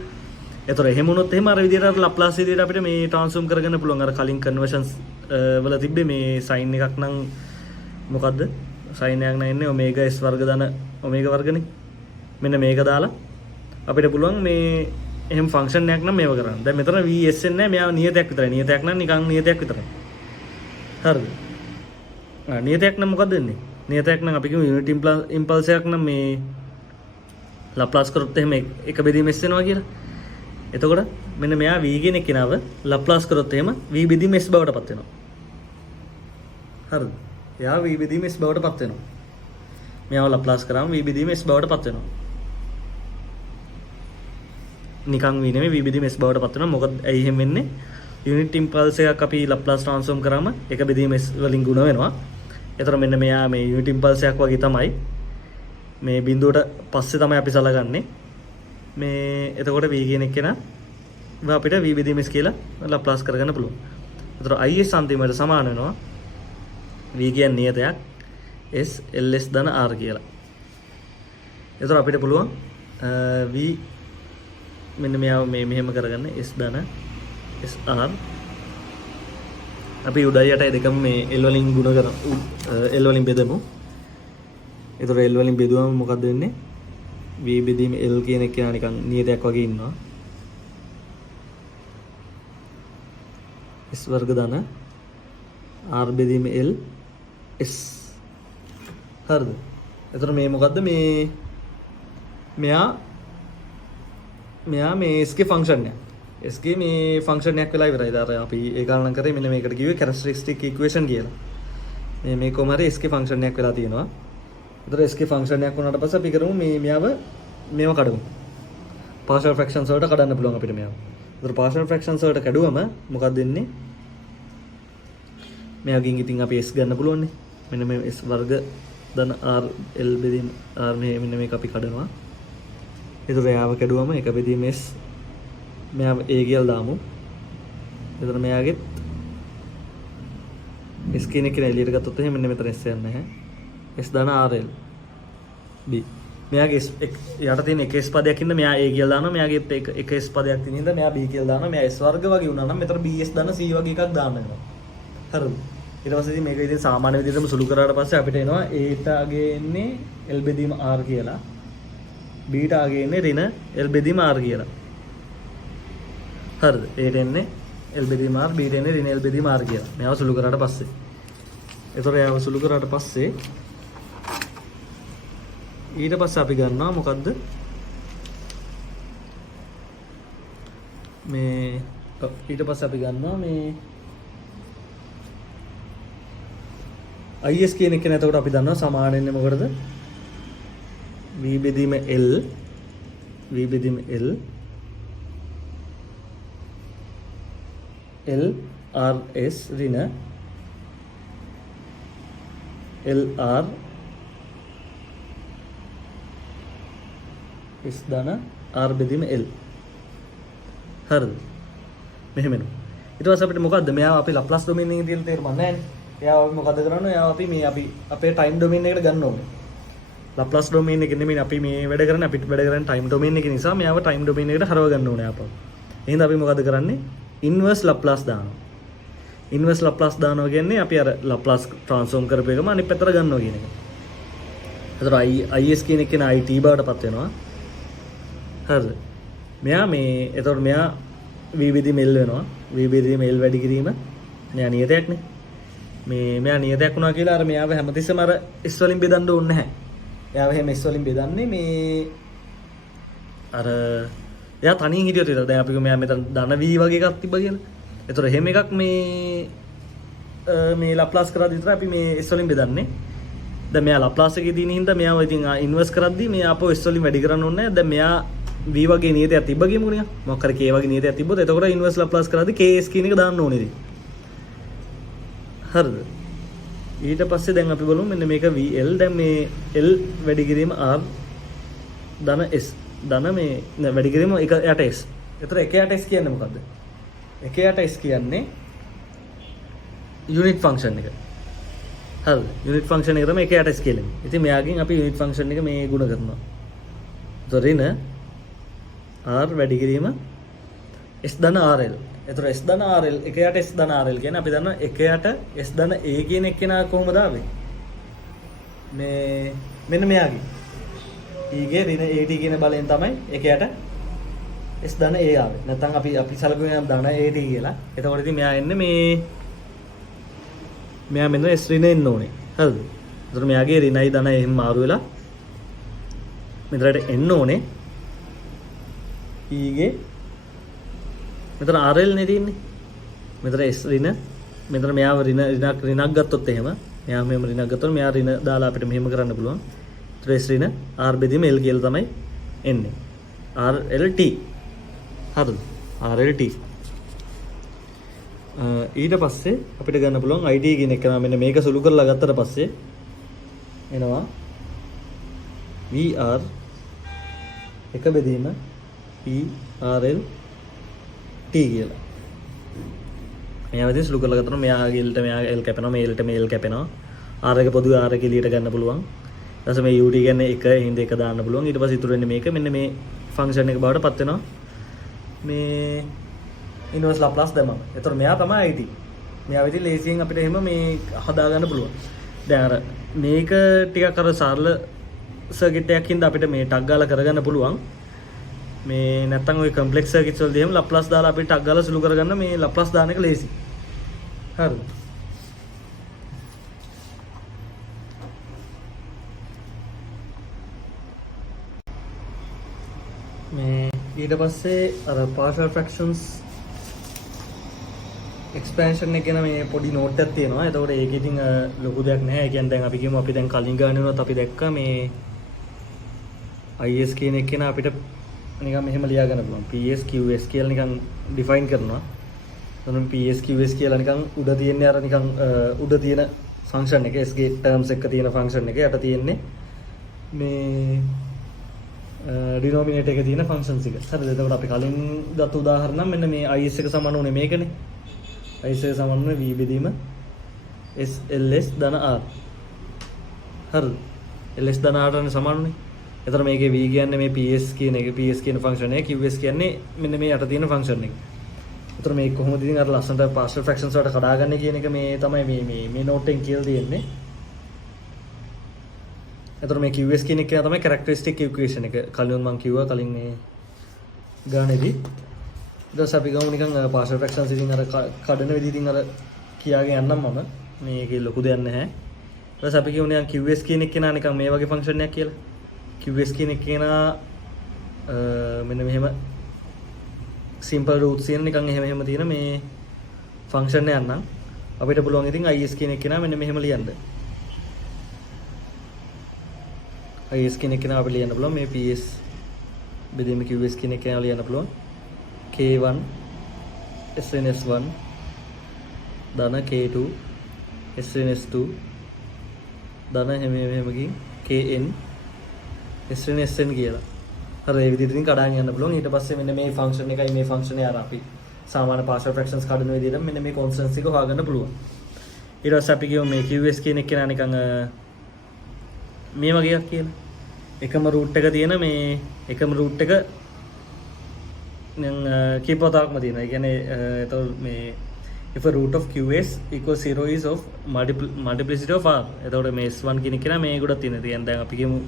එතකොට එහෙම වුණොත් එහෙම අර විදිහට අර ලප්ලාස් විදිහට අපිට මේ ට්‍රාන්ස්ෆෝම් කරගන්න පුළුවන්. අර කලින් කන්වර්ෂන්ස් වල තිබ්බේ මේ සයින් එකක් නම් මොකද්ද? සයින් එකක් නම් එන්නේ ඔමේගා s වර්ග ධන ඔමේගා වර්ගනේ. මෙන්න මේක දාලා අපිට පුළුවන් මේ එහෙම ෆන්ක්ෂන් එකක් නම් මේව කරන්න. දැන් මෙතන vs එන්නේ නැහැ. මෙයා නියතයක් විතරයි. නියතයක් නම් නිකන් නියතයක් විතරයි. හරිද? නියතයක් නම් මොකද්ද වෙන්නේ? නියතයක් නම් අපි කියමු යුනිට් ඉම්පල්ස් එකක් නම් මේ ලප්ලාස් කරොත් එහෙම එක බෙදීම s වෙනවා කියලා. එතකොට මෙන්න මෙයා v කියන කෙනාව ලප්ලාස් කරොත් එහෙම v බෙදීම s බවට පත් වෙනවා. හරිද? එයා v බෙදීම s බවට පත් වෙනවා. මෙයාව ලප්ලාස් කරාම v බෙදීම s බවට පත් වෙනවා. නිකන් v නෙමෙයි v බෙදීම s බවට පත් වෙනවා. මොකද ඇයි එහෙම වෙන්නේ? යුනිට් ඉම්පල්ස් එකක් අපි ලප්ලාස් ට්‍රාන්ස්ෆෝම් කරාම එක බෙදීම s වලින් ගුණ වෙනවා. එතකොට මෙන්න මෙයා මේ යුනිට් ඉම්පල්ස් එකක් වගේ තමයි. මේ බිඳුවට පස්සේ තමයි අපි සලකන්නේ. මේ එතකොට v කියන එකේන අපිට v බෙදීම s කියලා ලප්ලාස් කරගන්න පුළුවන්. එතකොට is අන්තිමට සමාන වෙනවා v කියන්නේ නියතයක් s ls ධන r කියලා. එතකොට අපිට පුළුවන් v මෙන්න මෙයාව මේ මෙහෙම කරගන්න s ධන sr අපි උඩයි යටයි දෙකම මේ l වලින් ගුණ කරමු. l වලින් බෙදමු. එතකොට l වලින් බෙදුවම මොකද වෙන්නේ? v බෙදීම l කියන එක නිකන් නියතයක් වගේ ඉන්නවා. s වර්ග ධන r බෙදීම l s. හරිද? එතකොට මේ මොකද්ද මේ මෙයා මේ s ගේ ෆන්ක්ෂන් එක. s ගේ මේ ෆන්ක්ෂන් එකක් වෙලා ඉවරයි. ඊට අපි ඒ ගණන් කරේ මෙන්න මේකට කිව්වේ කැරක්ටරිස්ටික් ඉක්වේෂන් කියලා. මේ කොහම හරි s ගේ ෆන්ක්ෂන් එකක් වෙලා තියෙනවා. එතකොට s ගේ ෆන්ක්ෂන් එකක් වුණාට පස්සේ අපි කරමු මෙයාව මේව කඩමු. පාර්ෂල් ෆ්‍රැක්ෂන්ස් වලට කඩන්න පුළුවන් අපිට මෙයාව. එතකොට පාර්ෂල් ෆ්‍රැක්ෂන්ස් වලට කැඩුවම මොකක්ද වෙන්නේ? මෙයාගෙන් ඉතින් අපි s ගන්න පුළුවන් නේ. මෙන්න මේ s වර්ග ධන r l බෙදීම r මෙන්න මේක අපි කඩනවා. එතකොට එයාව කැඩුවම එක බෙදීම s මෙයාව a කියලා දාමු. එතකොට මෙයාගෙත් s කියන එක එළියට ගත්තොත් එහෙනම් මෙන්න මෙතන s යන්නේ නැහැ. s ධන rl b මෙයාගේ යට තියෙන එක s පදයක් ඉන්න මෙයා a කියලා දානවා. මෙයාගෙත් එක s පදයක් තියෙන හින්දා මෙයා b කියලා දානවා. මෙයා s වර්ග වගේ වුණා නම් මෙතන bs ධන c වගේ එකක් දාන්න වෙනවා. හරිද? ඊට පස්සේ ඉතින් මේක ඉතින් සාමාන්‍ය විදිහටම සුළු කරාට පස්සේ අපිට එනවා a ට අගේ එන්නේ l බෙදීම r කියලා. b ට අගේ එන්නේ ඍණ l බෙදීම r කියලා. හරිද? a ට එන්නේ l බෙදීම r b ට එන්නේ ඍණ l බෙදීම r කියලා. මේව සුළු කරාට පස්සේ. ඒතොර ඒව සුළු කරාට පස්සේ ඊට පස්සේ අපි ගන්නවා මොකද්ද? මේ ඊට පස්සේ අපි ගන්නවා මේ is කියන එක නැතකොට අපි දන්නවා සමාන වෙන්නේ මොකටද? v බෙදීම l l r s ඍණ l r s ධන r බෙදීම l. හරිද? මෙහෙම එනවා. ඊට පස්සේ අපිට මොකද්ද? මෙයාව අපි ලප්ලාස් ඩොමේන් එකේ තියලා තේරුම් ගන්න නැහැ නේ. එයාව අපි මොකද කරන්නේ? එයාව අපි අපේ ටයිම් ඩොමේන් එකට ගන්න ඕනේ. ලප්ලාස් ඩොමේන් එකේ නෙමෙයි අපි මේ වැඩ කරන්නේ. අපිට වැඩ කරන්නේ ටයිම් ඩොමේන් එකේ නිසා මෙයාව ටයිම් ඩොමේන් එකට හරව ගන්න ඕනේ අපව. එහෙනම් අපි මොකද කරන්නේ? ඉන්වර්ස් ලප්ලාස් දානවා. ඉන්වර්ස් ලප්ලාස් දානවා කියන්නේ අපි අර ලප්ලාස් ට්‍රාන්ස්ෆෝම් කරපු එකම අනිත් පැත්තට ගන්නවා කියන එක. එතකොට is කියන එක නේ it බවටපත් වෙනවා. හරිද? මෙයා මේ එතකොට මෙයා v බෙදීම l වෙනවා. v බෙදීම l වැඩි කිරීම මෙයා නියතයක් නේ. මෙයා නියතයක් වුණා කියලා අර මෙයාව හැමතිස්සෙම අර s වලින් බෙදන්න ඕනේ නැහැ. එයාව එහෙම s වලින් බෙදන්නේ මේ අර එයා තනියෙන් හිටියොත් විතර. දැන් අපි මෙයා මෙතන ධන v වගේ එකක් තිබ්බා කියලා. ඒතර එහෙම එකක් මේ ලප්ලාස් කරද්දී විතර අපි මේ s වලින් බෙදන්නේ. දැන් මෙයා ලප්ලාස් එකේ තියෙන හින්දා මෙයාව ඉතින් ඉන්වර්ස් කරද්දී මේ ආපහු s වලින් වැඩි කරන්න ඕනේ නැහැ. දැන් මෙයා v වගේ නියතයක් තිබ්බ කියමුකෝ නිකන්. මොකක් හරි k වගේ නියතයක් තිබ්බොත් එතකොට ඉන්වර්ස් ලප්ලාස් කරද්දී ks කියන එක දාන්න ඕනේ ඉතින්. හරිද? ඊට පස්සේ දැන් අපි බලමු මෙන්න මේක vl. දැන් මේ l වැඩි කිරීම r ධන s ධන මේ වැඩි කිරීම එක යට s. එතකොට එක යට s කියන්නේ මොකද්ද? එක යට s කියන්නේ යුනිට් ෆන්ක්ෂන් එක. හරිද? යුනිට් ෆන්ක්ෂන් එක තමයි එක යට s කියන්නේ. ඉතින් මෙයාගෙන් අපි යුනිට් ෆන්ක්ෂන් එක මේ ගුණ කරනවා. එතකොට ඍණ r වැඩි කිරීම S ධන RL. එතකොට S ධන RL එකයට S ධන RL කියන්නේ අපි දන්නවා එකයට S ධන A කියන එක්කෙනා කොහොමද ආවේ? මේ මෙන්න මෙයාගේ. E ගේ ඍණ AT කියන බලයෙන් තමයි එකයට S ධන A ආවේ. නැත්නම් අපි සලකුවේ නම් ධන AT කියලා. එතකොට ඉතින් මෙයා එන්නේ මෙයා මෙන්න S ඍණ එන්න ඕනේ. හරිද? එතකොට මෙයාගේ ඍණයි ධනයි එහෙම මාරු වෙලා මෙතනට එන්න ඕනේ. E ගේ මෙතන RL නේ තියෙන්නේ. මෙතන S ඍණ මෙතන මෙයාව ඍණක් ගත්තොත් එහෙම මෙයා මෙහෙම ඍණක් ගත්තොත් මෙයා ඍණ දාලා අපිට මෙහෙම කරන්න පුළුවන්. ඒතර S ඍණ R බෙදීම L කියලා තමයි එන්නේ. RLT. හරිද? RLT. ඊට පස්සේ අපිට ගන්න පුළුවන් IT කියන එක නම් මෙන්න මේක සුළු කරලා ගත්තට පස්සේ එනවා VR එක බෙදීම PRL T කියලා. මෙයා විදිහට සුළු කරලා ගත්තොත් මෙයාගේ L ට මෙයා L කැපෙනවා, මේ L ට මේ L කැපෙනවා. R එක පොදු R එක එළියට ගන්න පුළුවන්. ඊට පස්සේ මේ UT කියන්නේ 1 හින්ද 1 දාන්න පුළුවන්. ඊට පස්සේ ඉතුරු වෙන්නේ මේක. මෙන්න මේ ෆන්ක්ෂන් එක බවට පත් වෙනවා. මේ ඉන්වර්ස් ලැප්ලාස් දැම්මම. එතකොට මෙයා තමයි IT. මෙයා විදිහට ලේසියෙන් අපිට එහෙම මේ හදා ගන්න පුළුවන්. දැන් අර මේක ටිකක් අර සරල සර්කිට් එකක් හින්දා අපිට මේ ටග් ගාලා කරගන්න පුළුවන්. මේ නැත්තම් ওই කම්ප්ලෙක්ස් සර්කිට්ස් වලදී එහෙම ලැප්ලාස් දාලා අපිට ටග් ගාලා සුළු කරගන්න මේ ලැප්ලාස් දාන එක ලේසි. හරිද? මේ ඊට පස්සේ අර partial fractions expansion එක ගැන මේ පොඩි නෝට් එකක් තියෙනවා. එතකොට ඒක ඉතින් ලොකු දෙයක් නැහැ. ඒ කියන්නේ දැන් අපි කියමු අපි දැන් කලින් ගාන වෙනවත් අපි දැක්කා මේ IS කියන එක න අපිට නිකන් මෙහෙම ලියා ගන්න පුළුවන්. PS QS කියලා නිකන් define කරනවා. එතන PS QS කියලා නිකන් උඩ තියෙන්නේ අර නිකන් උඩ තියෙන function එක S ගේ terms එක තියෙන function එක යට තියෙන්නේ මේ denominator එකේ තියෙන functions එක. හරිද? එතකොට අපි කලින් ගත්ත උදාහරණ මෙන්න මේ IS එක සමාන උනේ මේකනේ. IS එක සමාන උනේ V බෙදීම SLS ධන R. හරිද? LS ධන R ට සමාන උනේ. එතකොට මේකේ V කියන්නේ මේ PS කියන එක PS කියන function එක QS කියන්නේ මෙන්න මේ යට තියෙන function එක. එතකොට මේක කොහොමද ඉතින් අර ලස්සනට partial fractions වලට කඩාගන්නේ කියන එක මේ තමයි මේ note එකෙන් කියලා තියෙන්නේ. එතකොට මේ QS කියන එක තමයි characteristic equation එක. කලින් මම කිව්වා කලින් මේ ගානේදී. ඊට පස්සේ අපි ගමු නිකන් partial fractions ඉතින් අර කඩන විදිහ ඉතින් අර කියාගෙන යන්නම් මම. මේකේ ලොකු දෙයක් නැහැ. ඊට පස්සේ අපි කියමු නිකන් QS කියන එක නා නිකන් මේ වගේ function එකක් කියලා. QS කියන එක නා මෙන්න මෙහෙම simple roots කියන නිකන් එහෙම තියෙන මේ function එකක් නම් අපිට පුළුවන් ඉතින් IS කියන එක නා මෙන්න මෙහෙම ලියන්න. IS කියන එක නා අපිට ලියන්න පුළුවන් මේ PS බෙදීම QS කියන එක නා ලියන්න පුළුවන් K1 SNS1 ධන K2 SNS2 ධන එහෙම ගිහින් KN SNSN කියලා. හරි ඒ විදිහට ඉතින් කඩාගෙන යන්න පුළුවන්. ඊට පස්සේ මෙන්න මේ ෆන්ක්ෂන් එකයි මේ ෆන්ක්ෂන් එක අර අපි සාමාන්‍ය partial fractions කඩන විදිහට මෙන්න මේ constants එක හොයාගන්න පුළුවන්. ඊට පස්සේ අපි කියමු මේ QS කියන එක නා නිකන් මේ වගේ එකක් කියලා. එකම root එක තියෙන මේ එකම root එක දැන් කීපවතාවක්ම තියෙනවා. ඒ කියන්නේ එතකොට මේ if a root of QS equals 0 is of multiplicity of R. එතකොට මේ S1 කියන එක නා මේ ගොඩක් තියෙනවා. කියන්නේ දැන් අපි කියමු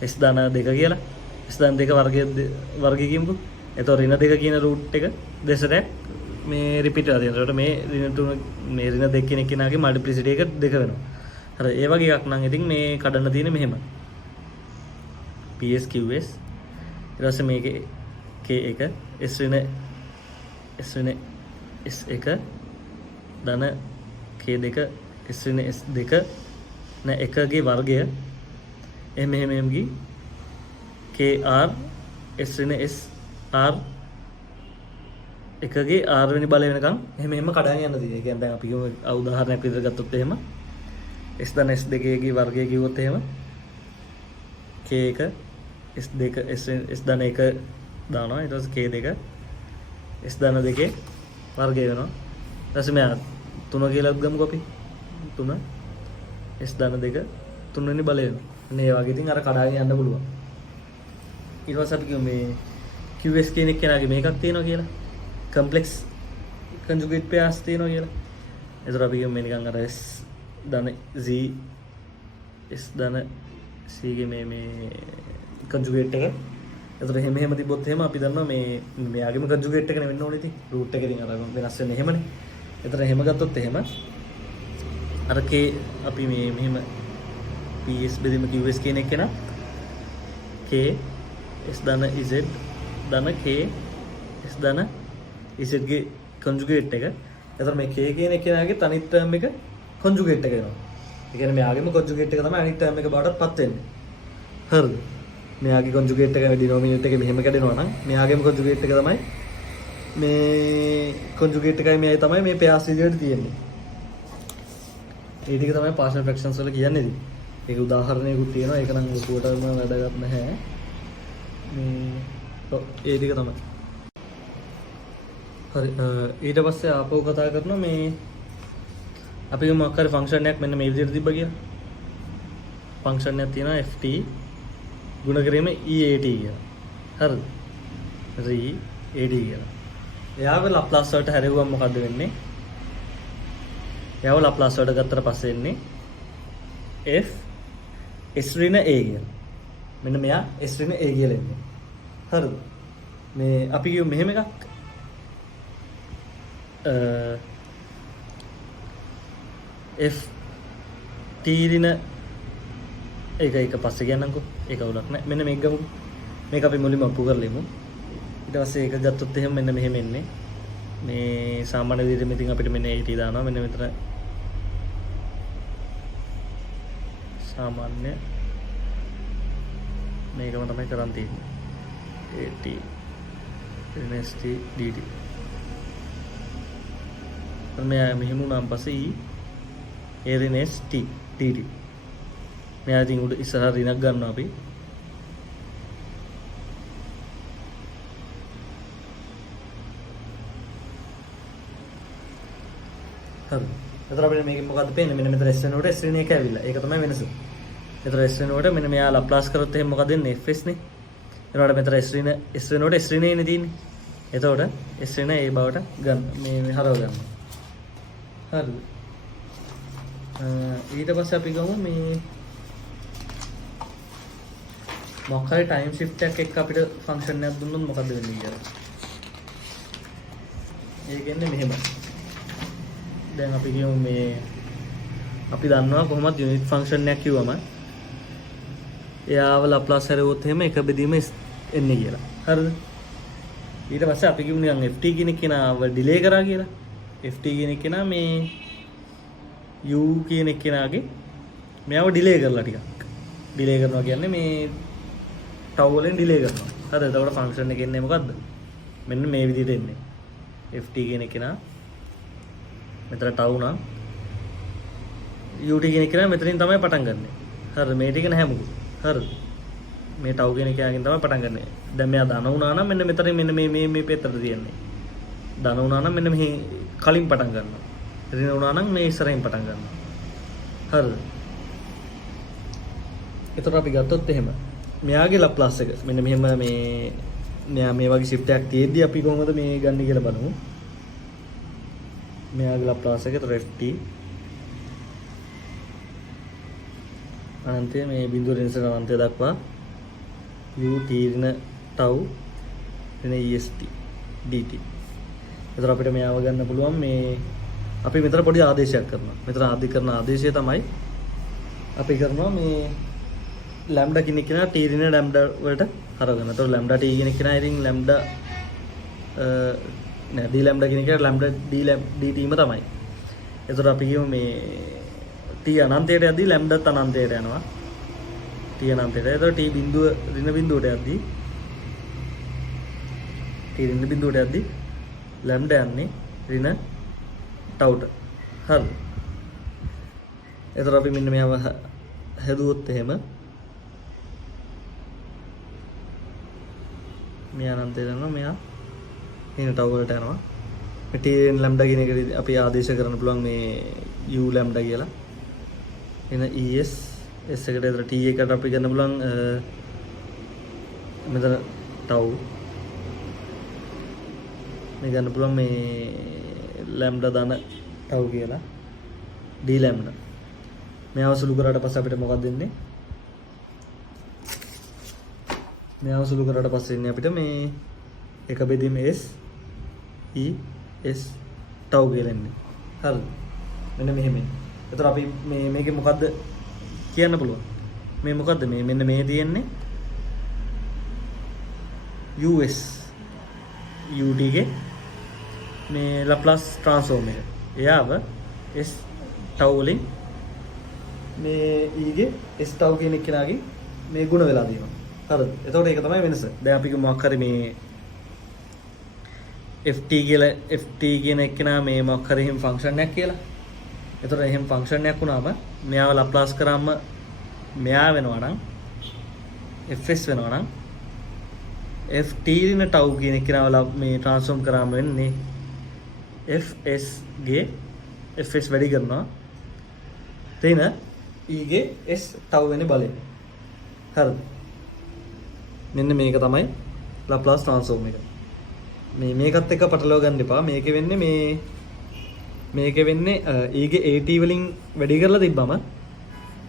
S ධන 2 කියලා. S ධන 2 වර්ගය කියමුකෝ. එතකොට ඍණ 2 කියන root එක දෙසරක් මේ repeat වෙලා තියෙනවා. එතකොට මේ ඍණ 3 මේ ඍණ 2 කියන කෙනාගේ multiplicity එක 2 වෙනවා. හරි ඒ වගේ එකක් නම් ඉතින් මේ කඩන්න තියෙන්නේ මෙහෙම. PS QS ඊට පස්සේ මේකේ K1 S ඍණ S1 ධන K2 S ඍණ S2 න 1 ගේ වර්ගය එහෙම ගි KR S ඍණ SR 1 ගේ R වෙනි බලය වෙනකන් එහෙම කඩාගෙන යන්න තියෙනවා. ඒ කියන්නේ දැන් අපි කියමු උදාහරණයක් විදිහට ගත්තොත් එහෙම S ධන S2 ගේ වර්ගය කිව්වොත් එහෙම K1 S2 S ධන 1 දානවා. ඊට පස්සේ K2 S ධන 2 වර්ගය වෙනවා. ඊට පස්සේ මෙයා 3 කියලා ගමුකෝ අපි. 3 S ධන 2 3 වෙනි බලය වෙනවා. මේ වගේ ඉතින් අර කඩාගෙන යන්න පුළුවන්. ඊට පස්සේ අපි කියමු මේ QS කියන එක කෙනාගේ මේකක් තියෙනවා කියලා. කම්ප්ලෙක්ස් කන්ජුගේට් පෙයාර්ස් තියෙනවා කියලා. එතකොට අපි කියමු මේ නිකන් අර s ධන z s ධන c ගේ මේ කන්ජුගේට් එක. එතකොට එහෙම තිබ්බොත් එහෙම අපි දන්නවා මේ මෙයාගේම කන්ජුගේට් එකනේ වෙන්න ඕනේ ඉතින්. රූට් එක ඉතින් අර වෙනස් වෙන්නේ එහෙමනේ. එතකොට එහෙම ගත්තොත් එහෙම අර k අපි මේ මෙහෙම ps බෙදීම qs කියන එක නා k s ධන z ධන k s ධන z ගේ කන්ජුගේට් එක. එතකොට මේ k කියන එකේ තනි ටර්ම් එක කන්ජුගේට් එක වෙනවා. ඒ කියන්නේ මෙයාගේම කන්ජුගේට් එක තමයි අනිත් ටර්ම් එක බාටත් පත් වෙන්නේ. හරිද? මෙයාගේ කන්ජුගේට් එක ඩිනෝමිනේටර් එක මෙහෙම කැඩෙනවා නම් මෙයාගේම කන්ජුගේට් එක තමයි මේ කන්ජුගේට් එකයි මෙයයි තමයි මේ පෙයාර්ස් විදියට තියෙන්නේ. ඒ ටික තමයි පාර්ෂල් ෆ්‍රැක්ෂන්ස් වල කියන්නේ ඉතින්. ඒක උදාහරණයකුත් තියෙනවා. ඒක නම් ලොකුවටම වැඩගත් නැහැ. මේ ඒ ටික තමයි. හරි ඊට පස්සේ ආපහු කතා කරනවා මේ අපි මොකක් හරි ෆන්ක්ෂන් එකක් මෙන්න මේ විදිහට තිබ්බ කියලා. ෆන්ක්ෂන් එකක් තියෙනවා ft ගුණ කිරීම EAT කියලා. හරිද? EAT කියලා. එයාව ලප්ලාස් වලට හැරෙවුවම මොකද්ද වෙන්නේ? එයාව ලප්ලාස් වලට ගත්තට පස්සේ එන්නේ f s ඍණ a කියලා. මෙන්න මෙයා s ඍණ a කියලා එන්නේ. හරිද? මේ අපි කියමු මෙහෙම එකක් f t ඍණ ඒක පස්සේ කියන්නම්කෝ. ඒක උලක් නෑ. මෙන්න මේක ගමු. මේක අපි මුලින්ම අප්පු කරලෙමු. ඊට පස්සේ ඒක ගත්තොත් එහෙම මෙන්න මෙහෙම එන්නේ. මේ සාමාන්‍ය විදිහට මෙතින් අපිට මෙන්න AT දානවා. මෙන්න මෙතන සාමාන්‍ය මේකම තමයි කරන් තියෙන්නේ. AT st dt. මෙහෙම උනාන් පස්සේ e st dt. මෙයා ඉතින් උඩ ඉස්සරහ ඍණක් ගන්නවා අපි. හරි. එතකොට අපිට මේකෙන් මොකද්ද පේන්නේ? මෙන්න මෙතන s වෙනකොට s ඍණ එක ඇවිල්ලා. ඒක තමයි වෙනස. එතකොට s වෙනකොට මෙන්න මෙයා ලප්ලාස් කරොත් එහෙනම් මොකද වෙන්නේ? fs නේ. එතකොට මෙතන s වෙනකොට s ඍණේනේ තියෙන්නේ. එතකොට s ඍණ ඒ බවට ගන්න. මේ හරව ගන්න. හරිද? ඊට පස්සේ අපි ගමු මේ මොකක් හරි ටයිම් shift එකක් එක්ක අපිට ෆන්ක්ෂන් එකක් දුන්නොත් මොකද වෙන්නේ කියලා. ඒ කියන්නේ මෙහෙම. දැන් අපි කියමු මේ අපි දන්නවා කොහොමද යුනිට් ෆන්ක්ෂන් එකක් කිව්වම එයාව ලප්ලාස් හැරෙවොත් එහෙම එක බෙදීම එන්නේ කියලා. හරිද? ඊට පස්සේ අපි කියමු නිකන් ft කියන කෙනාව ඩිලේ කරා කියලා. ft කියන කෙනා මේ u කියන කෙනාගේ මෙයාව ඩිලේ කරලා ටිකක්. ඩිලේ කරනවා කියන්නේ මේ tau වලින් ඩිලේ කරනවා. හරිද? එතකොට ෆන්ක්ෂන් එකේ එන්නේ මොකද්ද? මෙන්න මේ විදිහට එන්නේ. ft කියන කෙනා මෙතන tau නම් ut කියන කෙනා මෙතනින් තමයි පටන් ගන්නෙ. හරිද? මේ ටික නැහැ මොකද? හරිද? මේ tau කියන කෙනාගෙන් තමයි පටන් ගන්නෙ. දැන් මෙයා ධන වුණා නම් මෙන්න මෙතනින් මෙන්න මේ පැත්තට තියන්නේ. ධන වුණා නම් මෙන්න මෙහි කලින් පටන් ගන්නවා. ඍණ වුණා නම් මේ ඉස්සරහින් පටන් ගන්නවා. හරිද? එතකොට අපි ගත්තොත් එහෙම මෙයාගේ ලප්ලාස් එක මෙන්න මෙහෙම මෙයා මේ වගේ shift එකක් තියෙද්දි අපි කොහොමද මේ ගන්න කියලා බලමු. මෙයාගේ ලප්ලාස් එක එතකොට ft අනන්තය මේ බිඳුවෙන් ඉස්සර අනන්තය දක්වා ut ඍණ tau ඍණ est dt. එතකොට අපිට මෙයාව ගන්න පුළුවන් මේ අපි මෙතන පොඩි ආදේශයක් කරනවා. මෙතන කරන ආදේශය තමයි අපි කරනවා මේ lambda කියන කෙනා t ඍණ lambda වලට හරවගන්න. එතකොට lambda t කියන කෙනා ඉතින් lambda නෑ d lambda කියන කෙනා lambda dt ම තමයි. එතකොට අපි කියමු මේ t අනන්තයට යද්දී lambda අනන්තයට යනවා. t අනන්තයට. එතකොට t බිඳුව ඍණ බිඳුවට යද්දී t ඍණ බිඳුවට යද්දී lambda යන්නේ ඍණ tauට. හරිද? එතකොට අපි මෙන්න මෙයාව හැදුවොත් එහෙම මෙයා අනන්තයට යනවා. මෙයා ඍණ tau වලට යනවා. මේ t lambda කියන එක අපි ආදේශ කරන්න පුළුවන් මේ u lambda කියලා. එන es s එකට ඇතර t එකට අපි ගන්න පුළුවන් මෙතන tau මේ ගන්න පුළුවන් මේ ලැම්ඩා දාන ටව් කියලා d ලැම්ඩා මෙයාව සුළු කරාට පස්සේ අපිට මොකක්ද දෙන්නේ මෙයාව සුළු කරාට පස්සේ ඉන්නේ අපිට මේ එක බෙදීම s e s ටව් කියලා එන්නේ හරිද මෙන්න මෙහෙම එතකොට අපි මේ මේකේ මොකද්ද කියන්න පුළුවන් මේ මොකද්ද මේ මෙන්න මේ තියෙන්නේ us ut ගේ මේ ලැප්ලාස් ට්‍රාන්ස්ෆෝර්ම් එක. එයාව s ටව් වලින් මේ e ගේ s ටව් කියන එකනාගේ මේ ಗುಣ වෙලා තියෙනවා. හරිද? එතකොට ඒක තමයි වෙනස. දැන් අපි මොකක් හරි මේ ft කියලා ft කියන එකනා මේ මොකක් හරි එහෙම ෆන්ක්ෂන් එකක් කියලා. එතකොට එහෙම ෆන්ක්ෂන් එකක් වුණාම මෙයාව ලැප්ලාස් කරාම මෙයා වෙනවා නම් fs වෙනවා නම් ft රින ටව් කියන එකනාව මේ ට්‍රාන්ස්ෆෝර්ම් කරාම වෙන්නේ fs ගේ fs වැඩි කරනවා තේන e ගේ s ටව් වෙන බලය හරිද මෙන්න මේක තමයි ලැප්ලාස් ට්‍රාන්ස්ෆෝර්ම් එක මේ මේකත් එක්ක පටලවා ගන්න එපා මේකේ වෙන්නේ මේකේ වෙන්නේ e ගේ at වලින් වැඩි කරලා තිබ්බම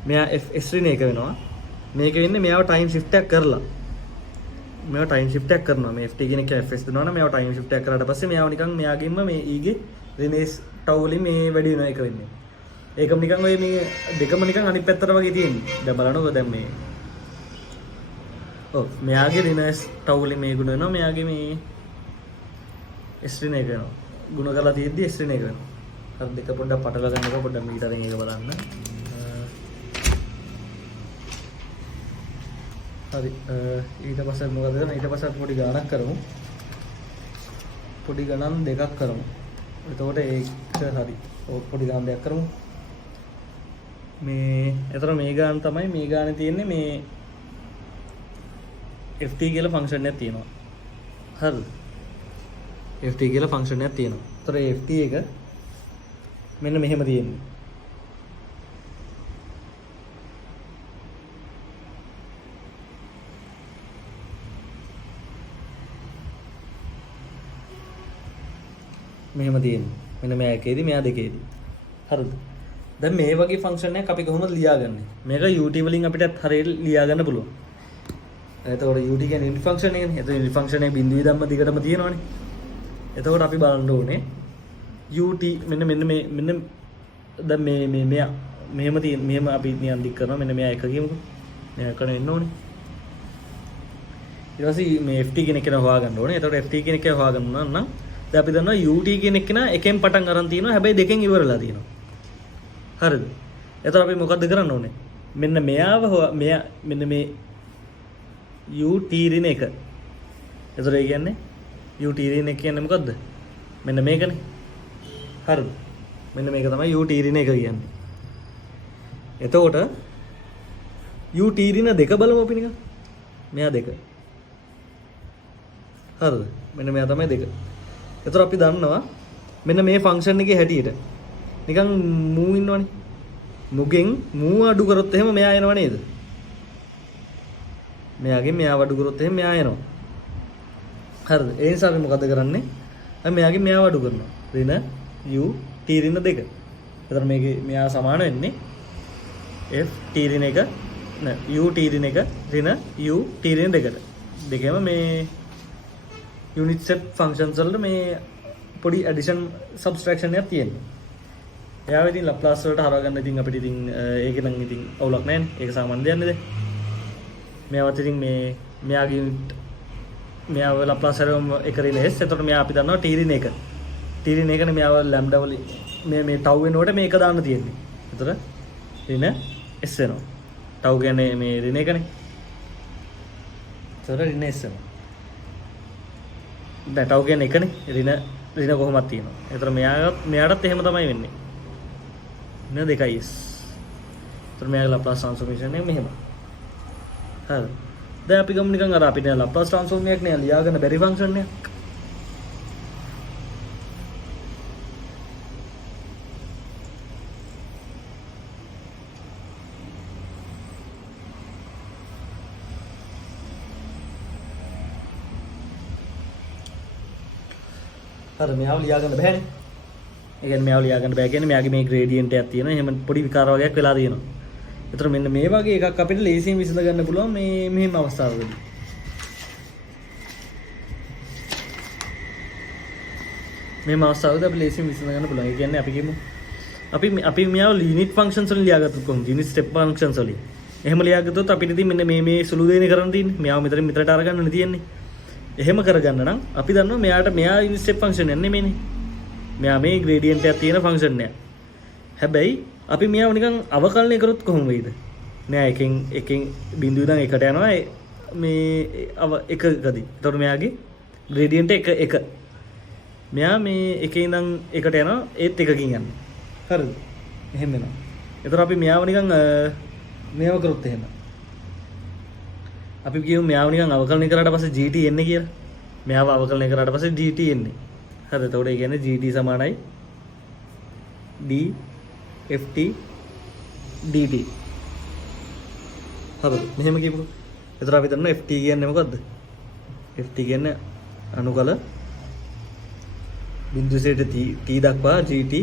මෙයා fs රින එක වෙනවා මේකේ වෙන්නේ මෙයාව ටයිම් shift එකක් කරලා මෙයා ටයිම් shift එකක් කරනවා මේ ft කියන එක fs දෙනවා නම් මෙයාව ටයිම් shift එකක් කරාට පස්සේ මෙයාව නිකන් මෙයාගින්ම මේ e ගේ රිනේස් ටව් වලින් මේ වැඩි වෙන එක වෙන්නේ ඒකම නිකන් ඔය මේ දෙකම නිකන් අනිත් පැත්තට වගේ තියෙන්නේ දැන් බලනකො දැන් මේ ඔව් මෙයාගේ රිනේස් ටව් වලින් මේ ගුණ වෙනවා මෙයාගේ මේ s රින එක වෙනවා ගුණ කරලා තියෙද්දි s රින එක වෙනවා හරි දෙක පොඩ්ඩක් පටලවා ගන්නකො පොඩ්ඩක් මීටරෙන් එක බලන්න හරි ඊට පස්සේ මොකද කරන්නේ ඊට පස්සේ පොඩි ගණනක් කරමු පොඩි ගණන් දෙකක් කරමු එතකොට ඒක හරි ඔය පොඩි ගණන් දෙකක් කරමු මේ එතන මේ ගණන් තමයි මේ ගානේ තියෙන්නේ මේ ft කියලා ෆන්ක්ෂන් එකක් තියෙනවා හරිද ft කියලා ෆන්ක්ෂන් එකක් තියෙනවා එතකොට ft එක මෙන්න මෙහෙම තියෙන්නේ මෙහෙම තියෙන්නේ මෙන්න මෙයා එකේදී මෙයා දෙකේදී හරිද දැන් මේ වගේ ෆන්ක්ෂන් එකක් අපි කොහොමද ලියාගන්නේ මේක ut වලින් අපිට හරියට ලියා ගන්න පුළුවන් එතකොට ut කියන්නේ ඉන්ට් ෆන්ක්ෂන් එකනේ එතකොට ඉන්ට් ෆන්ක්ෂන් එක බිඳුවේ ධම්ම දිගටම තියෙනවනේ එතකොට අපි බලන්න ඕනේ ut මෙන්න දැන් මේ මෙයා මෙහෙම තියෙන මෙහෙම අපි නියම් දික් කරනවා මෙන්න මෙයා එක කියමුකෝ මෙයා කරන එන්න ඕනේ ඊට පස්සේ මේ ft කියන එක හොයාගන්න ඕනේ එතකොට ft කියන එක හොයාගන්න නම් දැන් අපි දන්නවා ut කියන එක නා එකෙන් පටන් අරන් තියෙනවා හැබැයි දෙකෙන් ඉවරලා තියෙනවා හරිද එතකොට අපි මොකද්ද කරන්න ඕනේ මෙන්න මෙයාව මෙයා මෙන්න මේ ut රින එක එතකොට ඒ කියන්නේ ut රින එක කියන්නේ මොකද්ද මෙන්න මේකනේ හරිද මෙන්න මේක තමයි ut රින එක කියන්නේ එතකොට ut රින දෙක බලමු අපි නිකන් මෙයා දෙක හරිද මෙන්න මෙයා තමයි දෙක එතකොට අපි දන්නවා මෙන්න මේ ෆන්ක්ෂන් එකේ හැටියට නිකන් මූ ඉන්නවනේ මුගෙන් මූ අඩු කරොත් එහෙම මෙයා එනව නේද මෙයාගෙන් මෙයාව අඩු කරොත් එහෙම මෙයා එනවා හරිද ඒ නිසා අපි මොකද කරන්නේ අපි මෙයාගෙන් මෙයාව අඩු කරනවා ඍණ u t ඍණ 2 එතකොට මේකේ මෙයා සමාන වෙන්නේ f t ඍණ 1 නෑ u t ඍණ 1 ඍණ u t ඍණ 2ට දෙකම මේ unit set functions වලට මේ පොඩි addition subtraction එකක් තියෙනවා. එයාව ඉතින් ලැප්ලාස් වලට හරව ගන්න ඉතින් අපිට ඉතින් ඒක නම් ඉතින් අවුලක් නැහැ නේ. ඒක සාමාන්‍ය දෙයක් නේද? මෙයාවත් ඉතින් මේ මෙයාගේ unit මෙයාව ලැප්ලාස් හරවම එක රින s. එතකොට මෙයා අපි දන්නවා t රින 1. t රින 1 නේ මෙයාව lambda වල මේ tau වෙනකොට මේක දාන්න තියෙන්නේ. එතකොට රින s වෙනවා. tau කියන්නේ මේ රින 1නේ. එතකොට රින s වෙනවා. ටව් කියන්නේ එකනේ ඍණ කොහොමද තියෙනවා. ඒතර මෙයාටත් එහෙම තමයි වෙන්නේ. ඍණ 2s. ඒතර මෙයාගේ ලැප්ලාස් ට්‍රාන්ස්ෆෝර්මේෂන් එක මෙහෙම. හරි. දැන් අපි ගමු නිකන් අර අපිට ලැප්ලාස් ට්‍රාන්ස්ෆෝර්ම් එකක් නේ ලියාගන්න බැරි ෆන්ක්ෂන් එකක්. හරි මෙයාව ලියා ගන්න බෑනේ. ඒ කියන්නේ මෙයාව ලියා ගන්න බෑ කියන්නේ මෙයාගේ මේ ග්‍රේඩියන්ට් එකක් තියෙනවා. එහෙම පොඩි විකාර වගේක් වෙලා තියෙනවා. ඒතර මෙන්න මේ වගේ එකක් අපිට ලේසියෙන් විසඳ ගන්න පුළුවන් මේ මෙහෙම අවස්ථාවකදී. මෙහෙම අවස්ථාවකදී අපි ලේසියෙන් විසඳ ගන්න පුළුවන්. ඒ කියන්නේ අපි කියමු අපි මෙයාව යුනිට් ෆන්ක්ෂන්ස් වලින් ලියාගත්තොත් කොහොමද? යුනිට් ස්ටෙප් ෆන්ක්ෂන්ස් වලින්. එහෙම ලියාගත්තොත් අපිට ඉතින් මෙන්න මේ සුළු දෙන්නේ කරන්න තියෙන්නේ. මෙයාව මෙතනට අරගන්නනේ තියෙන්නේ. එහෙම කරගන්න නම් අපි දන්නවා මෙයා යුනිට් ස්ටෙප් ෆන්ක්ෂන් යන්නේ නෙමෙයිනේ. මෙයා මේ ග්‍රේඩියන්ට් එකක් තියෙන ෆන්ක්ෂන් එකක්. හැබැයි අපි මෙයාව නිකන් අවකලනය කරොත් කොහොම වෙයිද? මෙයා එකෙන් බිඳුව ඉඳන් එකට යනවා මේ එකකදී. එතකොට මෙයාගේ ග්‍රේඩියන්ට් එක. මෙයා මේ එකේ ඉඳන් එකට යනවා ඒත් එකකින් යනවා. හරිද? එහෙම වෙනවා. එතකොට අපි මෙයාව නිකන් මේව කරොත් එහෙම. අපි කියමු මෙයාව නිකන් අවකලනය කරාට පස්සේ GT එන්නේ කියලා. මෙයාව අවකලනය කරාට පස්සේ GT එන්නේ. හරිද? එතකොට ඒ කියන්නේ GT සමානයි D ft dt. හරිද? මෙහෙම කියමුකෝ. එතකොට අපි දන්නවා ft කියන්නේ මොකද්ද? ft කියන්නේ අනුකල බිඳුවේට t දක්වා gt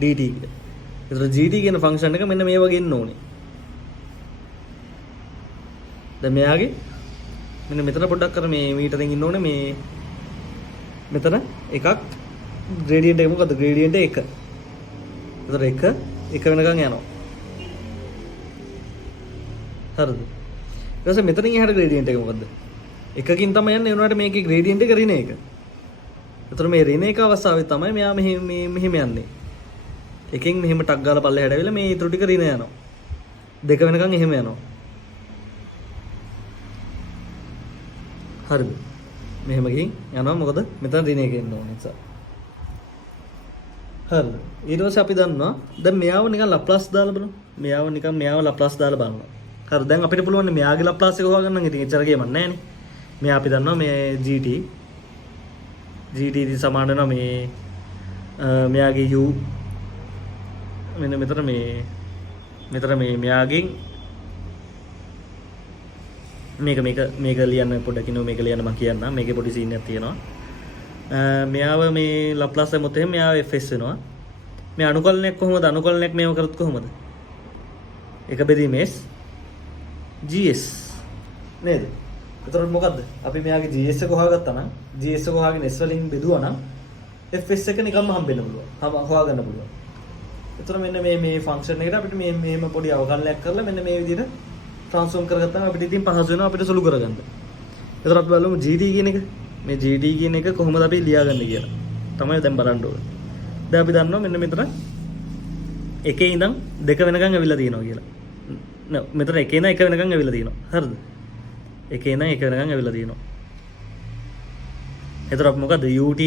dt. එතකොට gt කියන ෆන්ක්ෂන් එක මෙන්න මේ වගේ එන්න ඕනේ. දැන් මෙයාගේ මෙන්න මෙතන පොඩ්ඩක් අර මේ මීටරෙන් ඉන්න ඕනේ මේ මෙතන එකක් ග්‍රේඩියන්ට් එක මොකද්ද? ග්‍රේඩියන්ට් එක. එතකොට එක වෙනකන් යනවා. හරිද? ඊට පස්සේ මෙතනින් එහාට ග්‍රේඩියන්ට් එක මොකද්ද? එකකින් තමයි යන්නේ. ඒ වුණාට මේකේ ග්‍රේඩියන්ට් එක ඍණ එක. එතකොට මේ ඍණ එක අවස්ථාවේ තමයි මෙයා මෙහෙම යන්නේ. එකෙන් මෙහෙම ටක් ගාලා පල්ලෙහාට ඇවිල්ලා මේ ඊටු ටික ඍණ යනවා. දෙක වෙනකන් එහෙම යනවා. හරිද? මෙහෙම ගිහින් යනවා. මොකද මෙතන ඍණ එක එන්න ඕන නිසා. හරිද? ඊට පස්සේ අපි දන්නවා දැන් මෙයාව නිකන් ලප්ලාස් දාලා බලමු. මෙයාව ලප්ලාස් දාලා බලනවා. හරි දැන් අපිට පුළුවන් මෙයාගේ ලප්ලාස් එක හොයාගන්න නම් ඉතින් එච්චර ගේමක් නැහැ නේ. මෙයා අපි දන්නවා මේ GT ඉතින් සමාන වෙනවා මේ මෙයාගේ U මෙන්න මෙතන මේ මෙයාගෙන් මේක ලියන්න පොඩ්ඩක් ඉන්නෝ මේක ලියන්න මම කියන්නම්. මේකේ පොඩි සීන් එකක් තියෙනවා. මෙයාව මේ ලප්ලාස් දෙමුත් එහෙම මෙයාව fs වෙනවා. මේ අනුකලනයක් කොහොමද? අනුකලනයක් මේව කරත් කොහොමද? එක බෙදීම s gs නේද? එතකොට මොකද්ද? අපි මෙයාගේ gs එක හොයාගත්තා නම් gs එක හොයාගෙන s වලින් බෙදුවා නම් fs එක නිකම්ම හම්බෙන්න පුළුවන්. හොයාගන්න පුළුවන්. එතකොට මෙන්න මේ ෆන්ක්ෂන් එකට අපිට මේම පොඩි අවකලනයක් කරලා මෙන්න මේ විදිහට ට්‍රාන්ස්ෆෝම් කරගත්තාම අපිට ඉතින් පහසු වෙනවා අපිට සුළු කරගන්න. එතකොට අපි බලමු GT කියන එක. මේ GT කියන එක කොහොමද අපි ලියාගන්නේ කියලා. තමයි දැන් බලන්න ඕනේ. දැන් අපි දන්නවා මෙන්න මෙතන එකේ ඉඳන් දෙක වෙනකන් ඇවිල්ලා තියෙනවා කියලා. නෑ මෙතන එකේ ඉඳන් එක වෙනකන් ඇවිල්ලා තියෙනවා. හරිද? එකේ ඉඳන් එක වෙනකන් ඇවිල්ලා තියෙනවා. එතකොට අපි මොකද්ද UT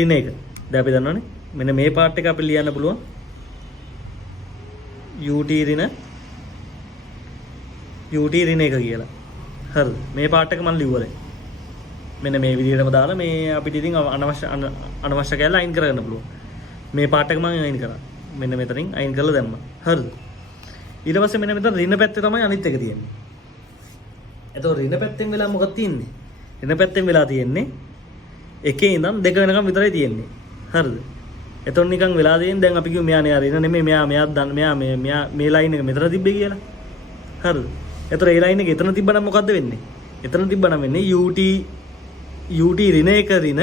ඍණ එක. දැන් අපි දන්නවනේ මෙන්න මේ පාර්ට් එක අපි ලියන්න පුළුවන් UT ඍණ එක කියලා. හරිද? මේ පාර්ට් එක මම ලිව්වා දැන්. මෙන්න මේ විදිහටම දාලා මේ අපිට ඉතින් අනවශ්‍ය කැලලා අයින් කරගන්න පුළුවන්. මේ පාර්ට් එක මම අයින් කරා. මෙන්න මෙතනින් අයින් කරලා දැම්මා. හරිද? ඊට පස්සේ මෙන්න මෙතන ඍණ පැත්තේ තමයි අනිත් එක තියෙන්නේ. එතකොට ඍණ පැත්තෙන් වෙලා මොකක්ද තියෙන්නේ? ඍණ පැත්තෙන් වෙලා තියෙන්නේ එකේ ඉඳන් දෙක වෙනකම් විතරයි තියෙන්නේ. හරිද? එතකොට නිකන් වෙලා තියෙන්නේ දැන් අපි කිව්ව මෙයා නේ ඍණ නෙමෙයි මෙයා මේ ලයින් එක මෙතන තිබ්බේ කියලා. හරිද? එතකොට ඒ ලයින් එක එතන තිබ්බනම් මොකද්ද වෙන්නේ? එතන තිබ්බනම් වෙන්නේ UT ඍණ එක ඍණ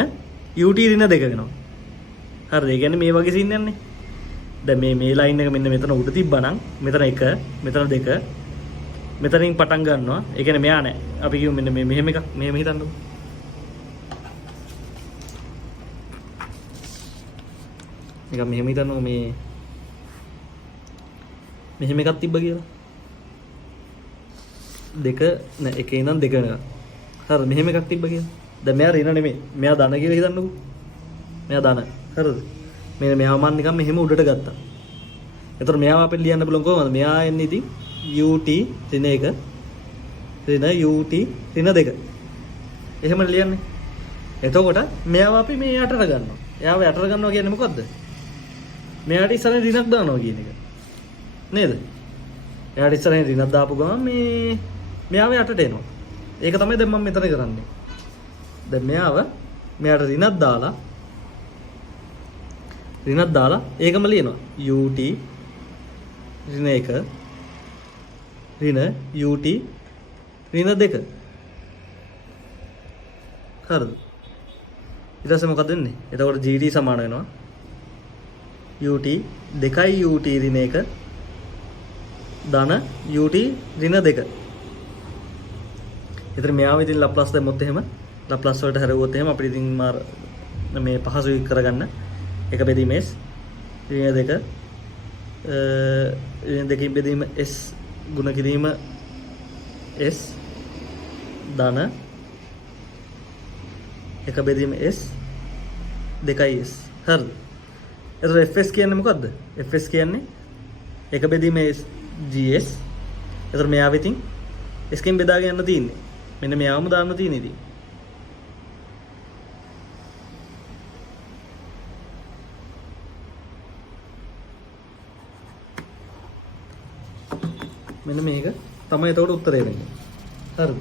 UT ඍණ දෙක වෙනවා. හරිද? ඒ කියන්නේ මේ වගේ සීන් යන්නේ. දැන් මේ ලයින් එක මෙන්න මෙතන උඩ තිබ්බනම් මෙතන 1 මෙතන 2 මෙතනින් පටන් ගන්නවා. ඒ කියන්නේ මෙයා නෑ. අපි කියමු මෙන්න මෙහෙම එකක්. මෙහෙම හිතන්නකෝ. නිකන් මෙහෙම හිතන්නකෝ මෙහෙම එකක් තිබ්බ කියලා. දෙක නෑ එකේ ඉඳන් දෙක වෙනකම්. හරිද? මෙහෙම එකක් තිබ්බ කියලා. දැන් මෙයා ඍණ නෙමෙයි. මෙයා ධන කියලා හිතන්නකෝ. මෙයා ධන. හරිද? මෙයා මන් නිකන් මෙහෙම උඩට ගත්තා. එතකොට මෙයාව අපිට ලියන්න පුළුවන් කොහොමද? මෙයා එන්නේ ඉතින් UT ඍණ 1 ඍණ UT ඍණ 2. එහෙම ලියන්නේ. එතකොට මෙයාව අපි මේ යටට ගන්නවා. එයාව යටට ගන්නවා කියන්නේ මොකද්ද? මෙයාට ඉස්සරහින් ඍණක් දානවා කියන එක. නේද? එයාට ඉස්සරහින් ඍණක් දාපු ගමන් මෙයාව යටට එනවා. ඒක තමයි දැන් මම මෙතන කරන්නේ. දැන් මෙයාව මෙයාට ඍණක් දාලා ඒකම ලියනවා ut ඍණ 1 ඍණ ut ඍණ 2. හරිද? ඊට පස්සේ මොකද වෙන්නේ? එතකොට gt සමාන වෙනවා ut 2 ut ඍණ 1 ධන ut ඍණ 2. ඒතර මෙයාව ඉතින් ලප්ලාස් දැම්මොත් එහෙම ලප්ලාස් වලට හැරෙවුවොත් එහෙම අපිට ඉතින් මාර මේ පහසුයි කරගන්න. එක බෙදීම s ඍණ 2 ඍණ 2කින් බෙදීම s ගුණ කිරීම s ධන එක බෙදීම s 2s. හරිද? එතකොට fs කියන්නේ මොකද්ද? fs කියන්නේ එක බෙදීම s gs. එතකොට මෙයාව ඉතින් s කින් බෙදාගෙන යන්න තියෙන්නේ. මෙන්න මෙයාවම දාන්න තියෙන්නේ ඉතින්. මෙන්න මේක තමයි එතකොට උත්තරේ වෙන්නේ. හරිද?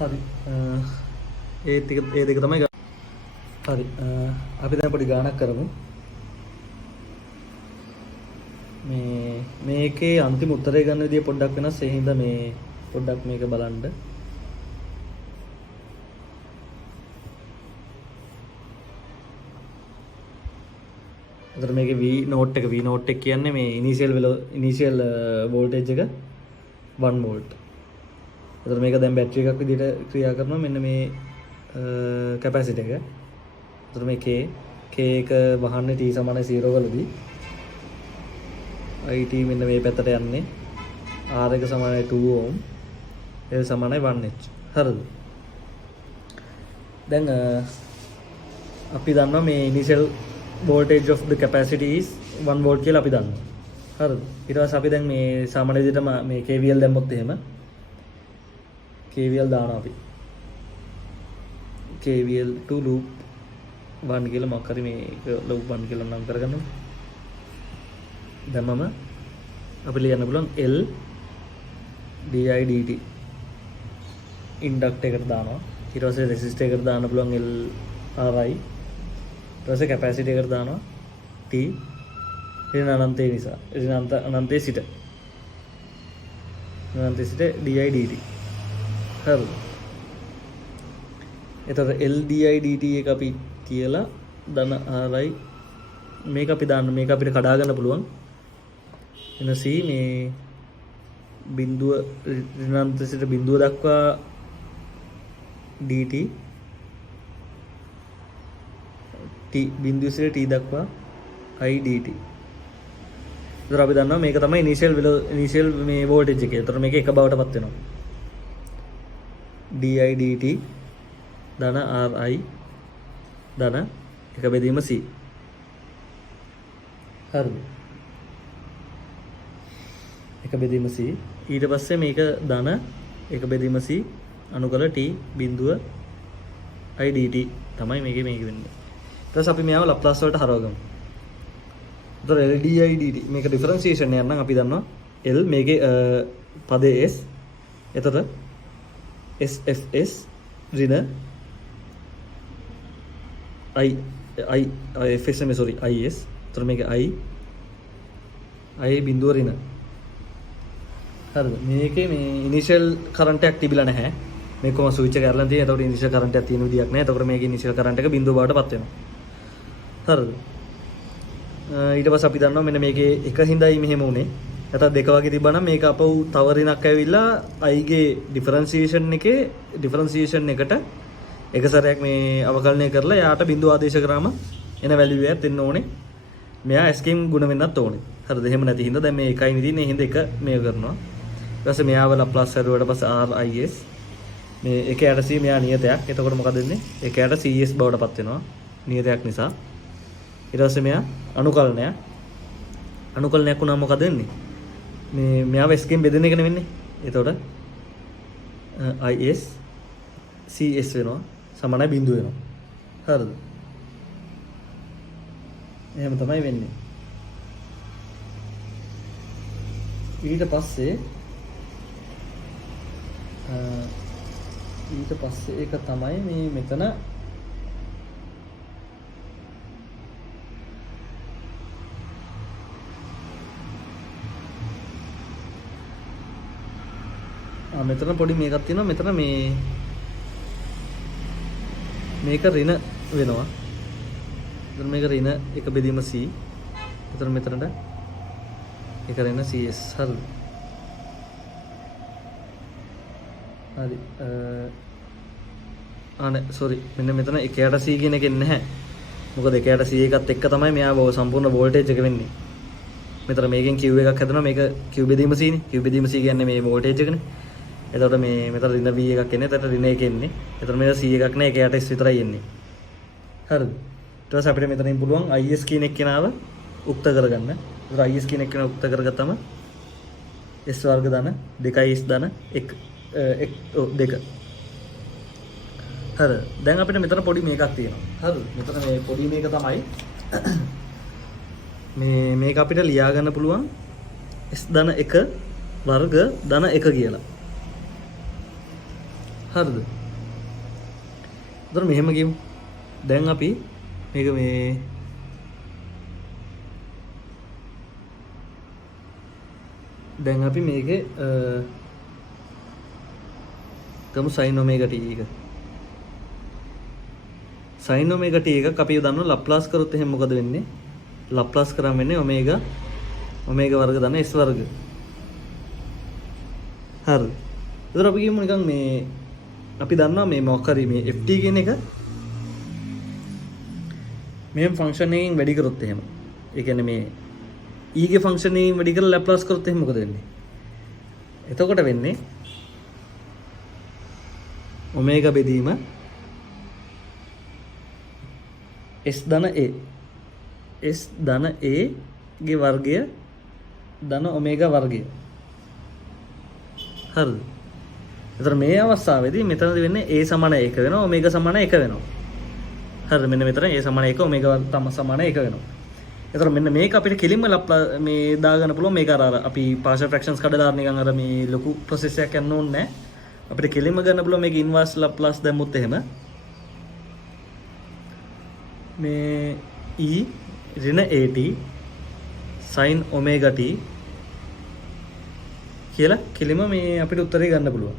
හරි. ඒ දෙක තමයි. හරි. අපි දැන් පොඩි ගානක් කරමු. මේකේ අන්තිම උත්තරේ ගන්න විදිය පොඩ්ඩක් වෙනස්. ඒ හින්දා මේ පොඩ්ඩක් මේක බලන්න. එතකොට මේකේ V note එක කියන්නේ මේ ඉනිෂියල් වෝල්ටේජ් එක 1 වෝල්ට්. එතකොට මේක දැන් බැටරි එකක් විදිහට ක්‍රියා කරනවා. මෙන්න මේ කැපැසිටි එක. එතකොට මේ K එක වහන්නේ T සමාන 0 වලදී. IT මෙන්න මේ පැත්තට යන්නේ. R එක සමානයි 2 ohm. L සමානයි 1H. හරිද? දැන් අපි දන්නවා මේ initial voltage of the capacity is 1 volt කියලා අපි දන්නවා. හරිද? ඊට පස්සේ අපි දැන් මේ සාමාන්‍ය විදිහටම මේ KVL දැම්මොත් එහෙම KVL දානවා අපි. KVL to loop 1 කියලා මොකක් හරි මේක loop 1 කියලා නම් කරගන්නමු. දැම්මම අපි ලියන්න පුළුවන් L di dt ඉන්ඩක්ටර් එකට දානවා. ඊට පස්සේ රෙසිස්ටර් එකට දාන්න පුළුවන් L ri. ඊට පස්සේ කැපැසිටි එකට දානවා T ඍණ අනන්තය නිසා. ඍණ අනන්තයේ සිට di dt. හරිද? එතකොට L di dt එක අපි කියලා ධන ri මේක අපි දාන්න. මේක අපිට කඩා ගන්න පුළුවන්. එන C මේ බිඳුව ඍණ අනන්තයේ සිට බිඳුව දක්වා dt t බිඳුව සිට t දක්වා i dt. ඒතර අපි දන්නවා මේක තමයි ඉනිෂියල් මේ වෝල්ටේජ් එක. ඒතර මේක එක බවටපත් වෙනවා. di dt ධන ri ධන එක බෙදීම c. හරිද? එක බෙදීම c. ඊට පස්සේ මේක ධන එක බෙදීම c අනුකල t බිඳුව i dt තමයි මේකේ වෙන්නේ. ඊට පස්සේ අපි මෙයාව ලප්ලාස් වලට හරවගමු. ඒතර L di dt මේක ඩිෆරන්ෂියේෂන් එකක් නම් අපි දන්නවා L මේකේ පදේ s. එතකොට sfs ඍණ fs is. එතකොට මේක i බිඳුව ඍණ. හරිද? මේකේ මේ ඉනිෂියල් කරන්ට් එකක් තිබිලා නැහැ. මේක කොහොම ස්විච් එක අරලා තියෙන. එතකොට ඉනිෂියල් කරන්ට් එකක් තියෙන විදියක් නැහැ. එතකොට මේකේ ඉනිෂියල් කරන්ට් එක බිඳුව බවටපත් වෙනවා. හරිද? ඊට පස්සේ අපි දන්නවා මෙන්න මේකේ එක හිඳයි මෙහෙම උනේ. නැත්නම් දෙක වගේ තිබ්බනම් මේක අපව තව ඍණක් ඇවිල්ලා i ගේ ඩිෆරන්ෂියේෂන් එකට එක සැරයක් මේ අවකලනය කරලා යාට බිඳුව ආදේශ කරාම එන වැලියු එකක් දෙන්න ඕනේ. මෙයා s කින් ගුණ වෙන්නත් ඕනේ. හරිද? එහෙම නැති හින්දා දැන් මේ එකයි නෙදී හින්දා එක මේ කරනවා. ඊට පස්සේ මෙයාව ලප්ලාස් හැරුවට පස්සේ ris මේ එකයට c මෙයා නියතයක්. එතකොට මොකද වෙන්නේ? එකයට cs බවටපත් වෙනවා. නියතයක් නිසා. ඊට පස්සේ මෙයා අනුකලනයක් වුණාම මොකද වෙන්නේ? මේ මෙයාව s කින් බෙදෙන එකනේ වෙන්නේ. එතකොට is cs වෙනවා. සමානයි බිඳුව වෙනවා. හරිද? එහෙම තමයි වෙන්නේ. ඊට පස්සේ ඊට පස්සේ ඒක තමයි මේ මෙතන මෙතන පොඩි මේකක් තියෙනවා. මෙතන මේක ඍණ වෙනවා. එතන මේක ඍණ එක බෙදීම C. එතන මෙතනට ඒක ඍණ CS. හරි. හරි. අනේ සෝරි. මෙන්න මෙතන එකයට C කියන එකෙන් නැහැ. මොකද එකයට C එකත් එක්ක තමයි මෙයා සම්පූර්ණ වෝල්ටේජ් එක වෙන්නේ. මෙතන මේකෙන් Q එකක් හැදෙනවා. මේක Q බෙදීම C නේ. Q බෙදීම C කියන්නේ මේ වෝල්ටේජ් එකනේ. එතකොට මේ මෙතන ඍණ V එකක් එන්නේ. එතකොට ඍණ 1 එන්නේ. එතකොට මේක C එකක් නෑ. එකයට S විතරයි එන්නේ. හරිද? ඊට පස්සේ අපිට මෙතනින් පුළුවන් IS කියන එක්කෙනාව උක්ත කරගන්න. එතකොට IS කියන එක්කෙනාව උක්ත කරගත්තම S වර්ග ධන 2 S ධන 1 2. හරි. දැන් අපිට මෙතන පොඩි මේකක් තියෙනවා. හරිද? මෙතන මේ පොඩි මේක තමයි මේක අපිට ලියා ගන්න පුළුවන් S ධන 1 වර්ග ධන 1 කියලා. හරිද? එතකොට මෙහෙම කියමු. දැන් අපි මේක දැන් අපි මේකේ ගමු sin omega t එක. sin omega t එකක් අපි දන්නවා ලප්ලාස් කරොත් එහෙනම් මොකද වෙන්නේ? ලප්ලාස් කරාම වෙන්නේ omega වර්ග ධන s වර්ග. හරි. එතකොට අපි කියමු නිකන් මේ අපි දන්නවා මේ මොකක් හරි මේ ft කියන එක මේ ෆන්ක්ෂන් එකකින් වැඩි කරොත් එහෙම. ඒ කියන්නේ මේ e ගේ ෆන්ක්ෂන් එකකින් වැඩි කරලා ලැප්ලාස් කරොත් එහෙම මොකද වෙන්නේ? එතකොට වෙන්නේ ඔමේගා බෙදීම s ධන a s ධන a ගේ වර්ගය ධන ඔමේගා වර්ගය. හරිද? එතකොට මේ අවස්ථාවේදී මෙතනදි වෙන්නේ a සමාන 1 වෙනවා ඔමේගා සමාන 1 වෙනවා. හරිද? මෙන්න මෙතන a සමාන 1 ඔමේගා සමාන 1 වෙනවා. එතකොට මෙන්න මේක අපිට කෙලින්ම මේ දාගන්න පුළුවන්. මේක අර අපි පාර්ෂල් ෆ්‍රැක්ෂන්ස් කඩලා නිකන් අර මේ ලොකු ප්‍රොසෙස් එකක් යන්න ඕනේ නැහැ. අපිට කෙලින්ම ගන්න පුළුවන් මේක ඉන්වර්ස් ලැප්ලාස් දැම්මොත් එහෙම මේ e ඍණ at sin omega t කියලා කෙලින්ම මේ අපිට උත්තරේ ගන්න පුළුවන්.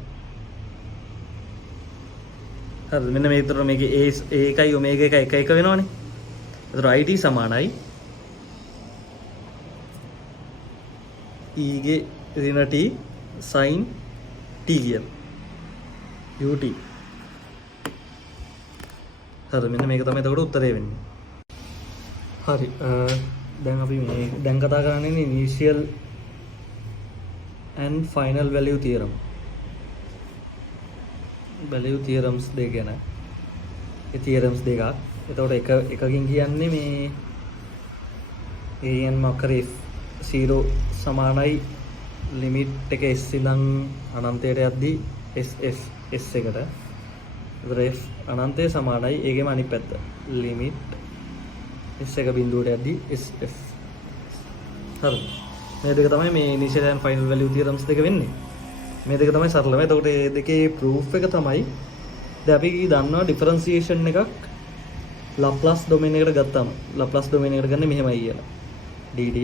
හරිද? මෙන්න මේ විතර මේකේ a එකයි omega එකයි 1 1 වෙනවනේ. එතකොට it සමානයි e ගේ ඍණ t sin t කියලා. ut. හරි. මෙන්න මේක තමයි එතකොට උත්තරේ වෙන්නේ. හරි. දැන් අපි මේ දැන් කතා කරන්නේ initial and final value theorem. value theorems දෙක ගැන. ඒ theorems දෙකක්. එතකොට එකකින් කියන්නේ මේ an මොකද f0 සමානයි ලිමිට් එක s ඉඳන් අනන්තයට යද්දී sf s එකට. එතකොට f අනන්තය සමානයි ඒකෙම අනිත් පැත්ත ලිමිට් s එක බිඳුවට යද්දී sf. හරි. මේ දෙක තමයි මේ initial and final value theorems දෙක වෙන්නේ. මේ දෙක තමයි සරලම. එතකොට මේ දෙකේ proof එක තමයි දැන් අපි දන්නවා differentiation එකක් Laplace domain එකට ගත්තාම Laplace domain එකට ගන්නේ මෙහෙමයි කියලා. dt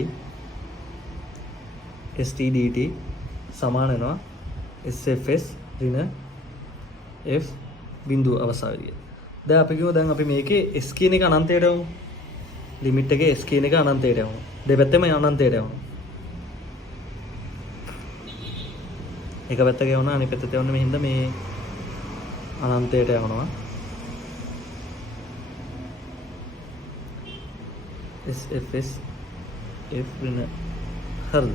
st dt සමාන වෙනවා sfs ඍණ f බිඳුව අවසානයේ. දැන් අපි කිව්වා දැන් අපි මේකේ s කියන එක අනන්තයට යමු. ලිමිට් එකේ s කියන එක අනන්තයට යමු. දෙපැත්තෙම අනන්තයට යමු. එක පැත්තක යවනවා අනිත් පැත්තට යවන්න මේ හින්දා මේ අනන්තයට යවනවා. sfs f ඍණ හරිද?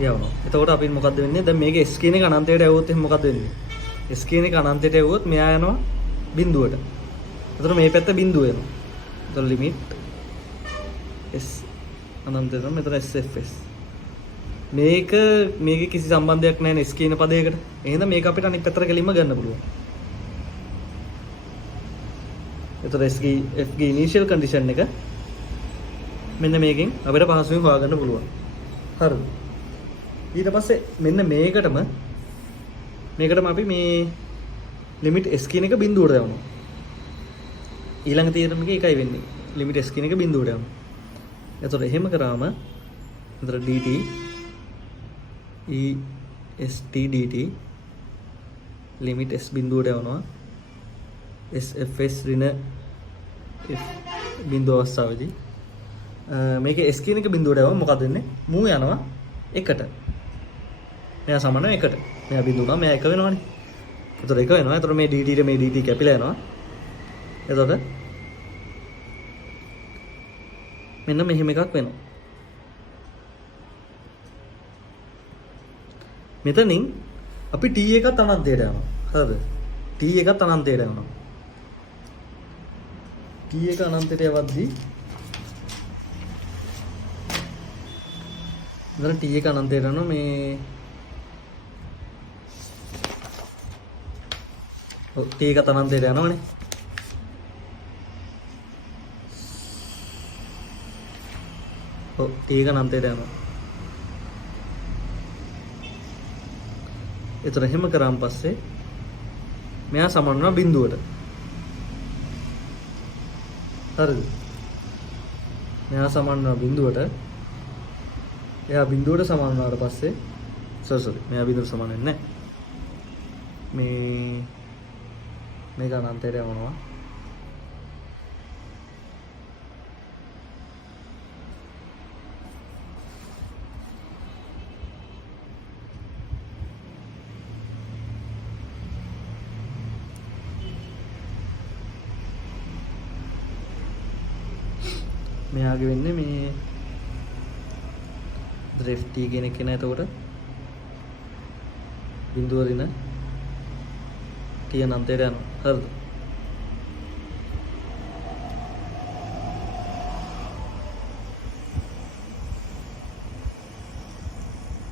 යවනවා. එතකොට අපි මොකද්ද වෙන්නේ? දැන් මේක s කියන එක අනන්තයට යවුවොත් එහෙනම් මොකද්ද වෙන්නේ? s කියන එක අනන්තයට යවුවොත් මෙයා යනවා බිඳුවට. එතකොට මේ පැත්ත බිඳුව වෙනවා. එතකොට ලිමිට් s අනන්තයට යනවා. මෙතන sfs. මේකේ කිසි සම්බන්ධයක් නැහැ නේ s කියන පදයකට. එහෙනම් මේක අපිට අනිත් පැත්තට ගෙලින්ම ගන්න පුළුවන්. එතකොට s ගේ f ගේ ඉනිෂියල් කන්ඩිෂන් එක මෙන්න මේකෙන් අපිට පහසුවෙන් හොයාගන්න පුළුවන්. හරිද? ඊට පස්සේ මෙන්න මේකටම අපි මේ ලිමිට් s කියන එක බිඳුවට දානවා. ඊළඟ තීරණ එකේ එකයි වෙන්නේ. ලිමිට් s කියන එක බිඳුවට යනවා. එතකොට එහෙම කරාම එතකොට dt est dt limit s බිඳුවට යනවා. sfs ඍණ f බිඳුව අවස්ථාවේදී මේකේ s කියන එක බිඳුවට යවම මොකද වෙන්නේ? මූ යනවා 1ට. මෙයා සමාන 1ට. මෙයා බිඳුව නම් මෙයා 1 වෙනවනේ. එතකොට 1 වෙනවා. එතකොට මේ dt ට මේ dt කැපිලා යනවා. එතකොට මෙන්න මෙහෙම එකක් වෙනවා. මෙතනින් අපි t එකත් අනන්තයට යනවා. හරිද? t එකත් අනන්තයට යනවා. t එක අනන්තයට යවද්දී ඉතින් t එක අනන්තයට යනවා මේ t එකත් අනන්තයට යනවනේ. t එක අනන්තයට යනවා. එතන එහෙම කරාන් පස්සේ මෙයා සමාන වෙනවා බිඳුවට. හරිද? මෙයා සමාන වෙනවා බිඳුවට. එයා බිඳුවට සමාන වුණාට පස්සේ සෝරි මෙයා බිඳුවට සමාන වෙන්නේ නැහැ. මේක අනන්තයට යවනවා. මෙයාගේ වෙන්නේ මේ ft කියන එක නේද? එතකොට බිඳුව ඍණ t අනන්තයට යනවා. හරිද?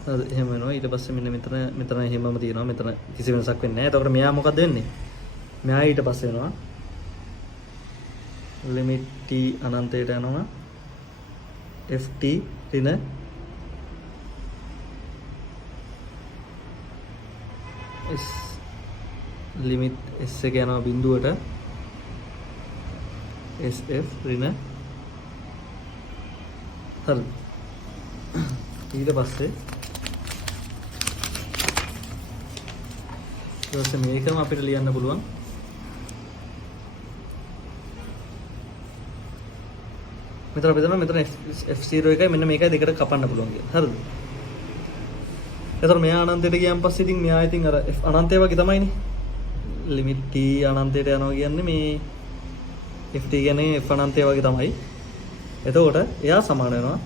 හරි එහෙම වෙනවා. ඊට පස්සේ මෙන්න මෙතන එහෙමම තියෙනවා. මෙතන කිසි වෙනසක් වෙන්නේ නැහැ. එතකොට මෙයා මොකද වෙන්නේ? මෙයා ඊට පස්සේ වෙනවා limit t අනන්තයට යනවා ft ඍණ s limit s එක යනවා බිඳුවට sf ඍණ හරි. ඊට පස්සේ මේකම අපිට ලියන්න පුළුවන් මෙතන අපි දන්නවා මෙතන f0 එකයි මෙන්න මේකයි දෙකට කපන්න පුළුවන් කියලා. හරිද? එතකොට මෙයා අනන්තයට ගියන් පස්සේ ඉතින් මෙයා ඉතින් අර f අනන්තය වගේ තමයිනේ. ලිමිට් t අනන්තයට යනවා කියන්නේ මේ ft කියන්නේ f අනන්තය වගේ තමයි. එතකොට එයා සමාන වෙනවා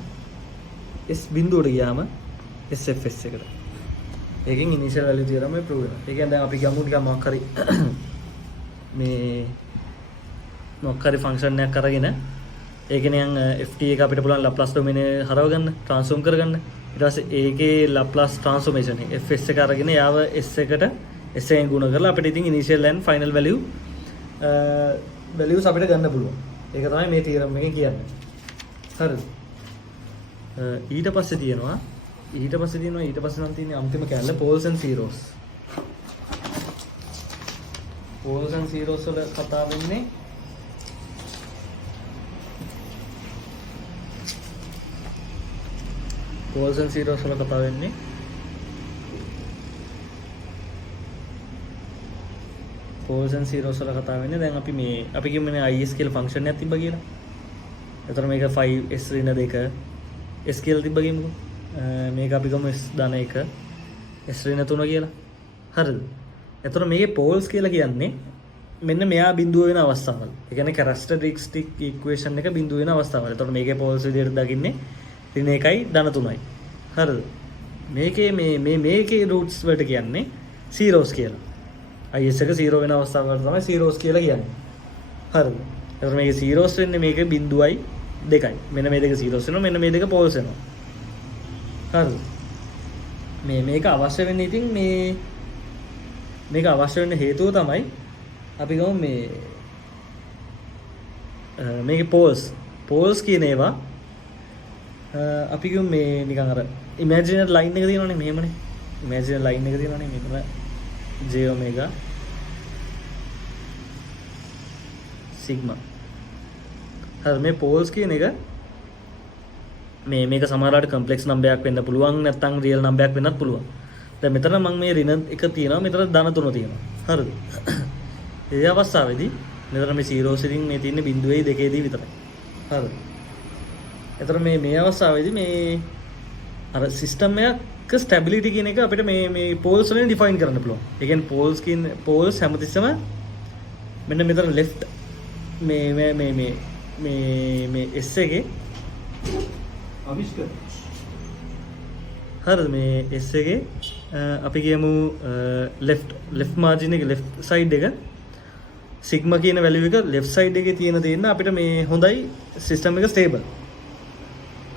s බිඳුවට ගියාම sfs එකට. ඒකෙන් ඉනිෂියල් වැලියු තියරම මේ ප්‍රූව් වෙනවා. ඒ කියන්නේ දැන් අපි ගමු නිකන් මොකක් හරි මේ මොකක් හරි ෆන්ක්ෂන් එකක් අරගෙන ඒකෙනියන් ft එක අපිට පුළුවන් ලැප්ලාස් ඩොමේන් එක හරව ගන්න, ට්‍රාන්ස්ෆෝම් කරගන්න. ඊට පස්සේ ඒකේ ලැප්ලාස් ට්‍රාන්ස්ෆෝමේෂන් එක fs එක අරගෙන යාව s එකට s එකෙන් ගුණ කරලා අපිට ඉතින් initial and final value values අපිට ගන්න පුළුවන්. ඒක තමයි මේ තියරම් එකෙන් කියන්නේ. හරිද? ඊට පස්සේ තියෙනවා ඊට පස්සේ නම් තියෙන්නේ අන්තිම කැලල poles and zeros. poles and zeros වල කතා වෙන්නේ poles and zeros වල කතා වෙන්නේ දැන් අපි කියමු මේ is කියලා ෆන්ක්ෂන් එකක් තිබ්බා කියලා. එතකොට මේක 5s ඍණ 2 s කියලා තිබ්බා කියමුකෝ. මේක අපි ගමු s ධන 1 s ඍණ 3 කියලා. හරිද? එතකොට මේකේ poles කියලා කියන්නේ මෙන්න මෙයා බිඳුව වෙන අවස්ථාවල්. ඒ කියන්නේ characteristic equation එක බිඳුව වෙන අවස්ථාවල්. එතකොට මේකේ poles විදිහට දකින්නේ ඍණ 1යි ධන 3යි. හරිද? මේකේ roots වලට කියන්නේ zeros කියලා. is එක 0 වෙන අවස්ථාවකට තමයි zeros කියලා කියන්නේ. හරිද? එතකොට මේකේ zeros වෙන්නේ මේක බිඳුවයි 2යි. මෙන්න මේ දෙක zeros වෙනවා. මෙන්න මේ දෙක poles වෙනවා. හරිද? මේක අවශ්‍ය වෙන්නේ ඉතින් මේක අවශ්‍ය වෙන්න හේතුව තමයි අපි ගමු මේකේ poles කියන ඒවා අපි ගමු මේ නිකන් අර imaginary line එක තියෙනවනේ මෙහෙමනේ. imaginary line එක තියෙනවනේ මෙතන j omega සිග්මා. හරි මේ පෝල්ස් කියන එක මේක සමහරවිට කම්ප්ලෙක්ස් නම්බරයක් වෙන්න පුළුවන් නැත්නම් රියල් නම්බරයක් වෙන්නත් පුළුවන්. දැන් මෙතන මම මේ ඍණ එක තියෙනවා මෙතන ධන 3 තියෙනවා. හරිද? ඒ අවස්ථාවේදී මෙතන මේ 0 සිරින් මේ තියෙන්නේ බිඳුවේ දෙකේදී විතරයි. හරිද? එතන මේ අවස්ථාවේදී මේ අර සිස්ටම් එකක ස්ටැබිලිටි කියන එක අපිට මේ පෝල්ස් වලින් ඩිෆයින් කරන්න පුළුවන්. ඒ කියන්නේ පෝල්ස් හැමතිස්සම මෙන්න මෙතන left මේ S එකේ අවිෂ්කර හරිද මේ S එකේ අපි කියමු left margin එක left side එක sigma කියන value එක left side එකේ තියෙන අපිට මේ හොඳයි system එක stable.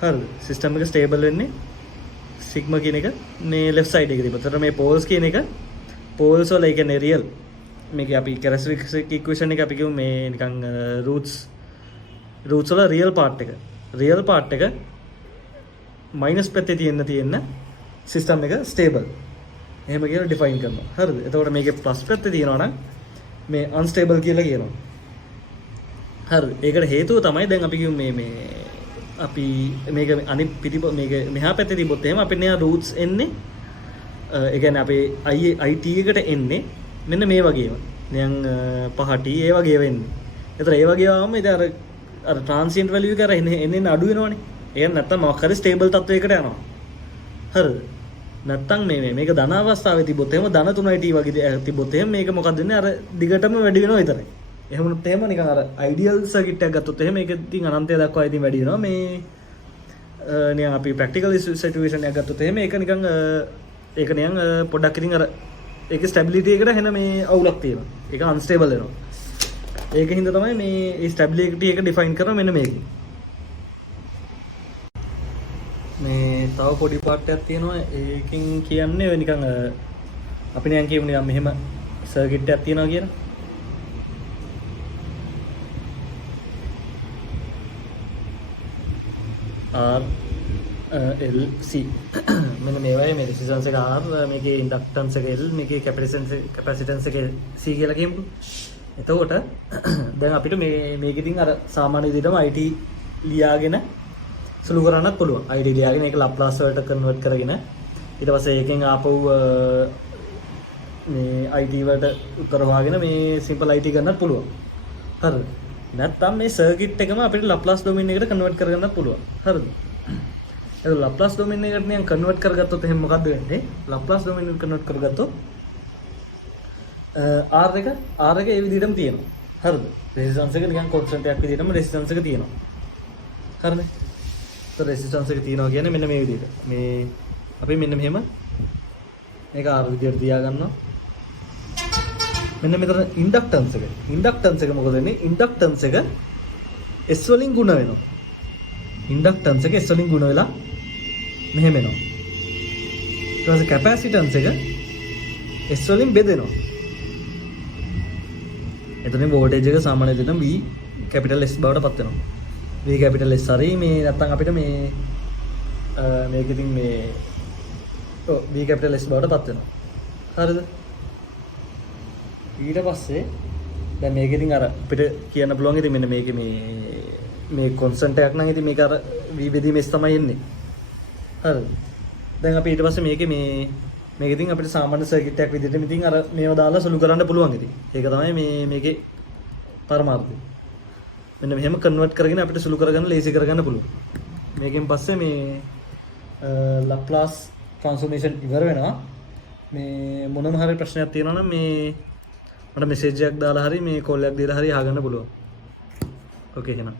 හරිද system එක stable වෙන්නේ sigma කියන එක මේ left side එකේ තිබ්බොත්. ඒතර මේ poles කියන එක poles වල ඒ කියන්නේ real මේක අපි characteristic equation එක අපි කියමු මේ නිකන් roots වල real part එක මයිනස් පැත්තේ තියෙන්න සිස්ටම් එක ස්ටේබල්. එහෙම කියලා ඩිෆයින් කරනවා. හරිද? එතකොට මේකේ ප්ලස් පැත්තේ තියෙනවා නම් මේ අන්ස්ටේබල් කියලා කියනවා. හරිද? ඒකට හේතුව තමයි දැන් අපි කියමු මේ අපි මේක අනිත් මේක මෙහා පැත්තේ තිබ්බොත් එහෙම අපිට නේ රූට්ස් එන්නේ ඒ කියන්නේ අපේ IT එකට එන්නේ මෙන්න මේ වගේම. නිකන් 5T ඒ වගේ වෙන්නේ. ඒතර ඒ වගේ ආවම ඉතින් අර ට්‍රාන්සියන්ට් වැලියු එක එන්නේ අඩු වෙනවනේ. ඒ කියන්නේ නැත්තම් මොකක් හරි ස්ටේබල් තත්වයකට යනවා. හරිද? නැත්තම් මේක ධන අවස්ථාවේ තිබ්බොත් එහෙම ධන 3යි T වගේ තිබ්බොත් එහෙම මේක මොකක්ද වෙන්නේ? අර දිගටම වැඩි වෙනවා විතරයි. එහෙම වුණොත් එහෙම නිකන් අර අයිඩියල් සර්කිට් එකක් ගත්තොත් එහෙම මේක ඉතින් අනන්තය දක්වා ඉතින් වැඩි වෙනවා. මේ නිකන් අපි ප්‍රැක්ටිකල් සිටුේෂන් එකක් ගත්තොත් එහෙම ඒක නිකන් ඒක නිකන් පොඩ්ඩක් ඉතින් අර ඒකේ ස්ටැබිලිටි එකට එන මේ අවුලක් තියෙනවා. ඒක අන්ස්ටේබල් වෙනවා. ඒක හින්දා තමයි මේ ස්ටැබිලිටි එක ඩිෆයින් කරන මෙන්න මේකේ. මේ තව පොඩි පාර්ට් එකක් තියෙනවා. ඒකෙන් කියන්නේ ඔය නිකන් අපි නිකන් කියමු නිකන් මෙහෙම සර්කිට් එකක් තියෙනවා කියලා. RLC මෙන්න මේවයි මේ රෙසිස්ටන්ස් එක R මේකේ ඉන්ඩක්ටන්ස් එක L මේකේ කැපැසිටන්ස් එක C කියලා කියමුකෝ. එතකොට දැන් අපිට මේක ඉතින් අර සාමාන්‍ය විදිහටම IT ලියාගෙන සුළු කරන්නත් පුළුවන්. IT ලියාගෙන ඒක ලප්ලාස් වලට කන්වර්ට් කරගෙන ඊට පස්සේ ඒකෙන් ආපහු මේ IT වලට උත්තර හොයාගෙන මේ සිම්පල් IT ගන්නත් පුළුවන්. හරිද? නැත්නම් මේ සර්කිට් එකම අපිට ලප්ලාස් ඩොමේන් එකට කන්වර්ට් කරගන්නත් පුළුවන්. හරිද? ඒක ලප්ලාස් ඩොමේන් එකට නිකන් කන්වර්ට් කරගත්තොත් එහෙනම් මොකද්ද වෙන්නේ? ලප්ලාස් ඩොමේන් එකට කන්වර්ට් කරගත්තොත් R එක ඒ විදිහටම තියෙනවා. හරිද? රෙසිස්ටන්ස් එක නිකන් කොන්ස්ටන්ට් එකක් විදිහටම රෙසිස්ටන්ස් එක තියෙනවා. හරිද? તો රෙසිස්ටන්ස් එක තියෙනවා කියන්නේ මෙන්න මේ විදිහට. මේ අපි මෙන්න මෙහෙම මේක R විදිහට තියාගන්නවා. මෙන්න මෙතන ඉන්ඩක්ටන්ස් එක මොකද වෙන්නේ? ඉන්ඩක්ටන්ස් එක S වලින් ගුණ වෙනවා. ඉන්ඩක්ටන්ස් එක S වලින් ගුණ වෙලා මෙහෙම එනවා. ඊට පස්සේ කැපැසිටන්ස් එක S වලින් බෙදෙනවා. එතන වෝල්ටේජ් එක සාමාන්‍ය විදිහට V කැපිටල් S බවට පත් වෙනවා. V කැපිටල් S හරි මේ නැත්තම් අපිට මේක ඉතින් මේ V කැපිටල් S බවට පත් වෙනවා. හරිද? ඊට පස්සේ දැන් මේක ඉතින් අර අපිට කියන්න පුළුවන් ඉතින් මෙන්න මේකේ මේ කොන්ස්ටන්ට් එකක් නම් ඉතින් මේක අර V බෙදීම S තමයි එන්නේ. හරිද? දැන් අපි ඊට පස්සේ මේක ඉතින් අපිට සාමාන්‍ය සර්කිට් එකක් විදිහට ඉතින් අර මේව දාලා සුළු කරන්න පුළුවන් ඉතින්. ඒක තමයි මේකේ පරමාර්ථය. මෙන්න මෙහෙම කන්වර්ට් කරගෙන අපිට සුළු කරගන්න ලේසි කරගන්න පුළුවන්. මේකෙන් පස්සේ මේ ලප්ලාස් ට්‍රාන්ස්ෆෝමේෂන් ඉවර වෙනවා. මේ මොනම හරි ප්‍රශ්නයක් තියෙනවා නම් මේ මට මෙසේජ් එකක් දාලා හරි මේ කෝල් එකක් දීලා හරි අහගන්න පුළුවන්. ඕකේ එහෙනම්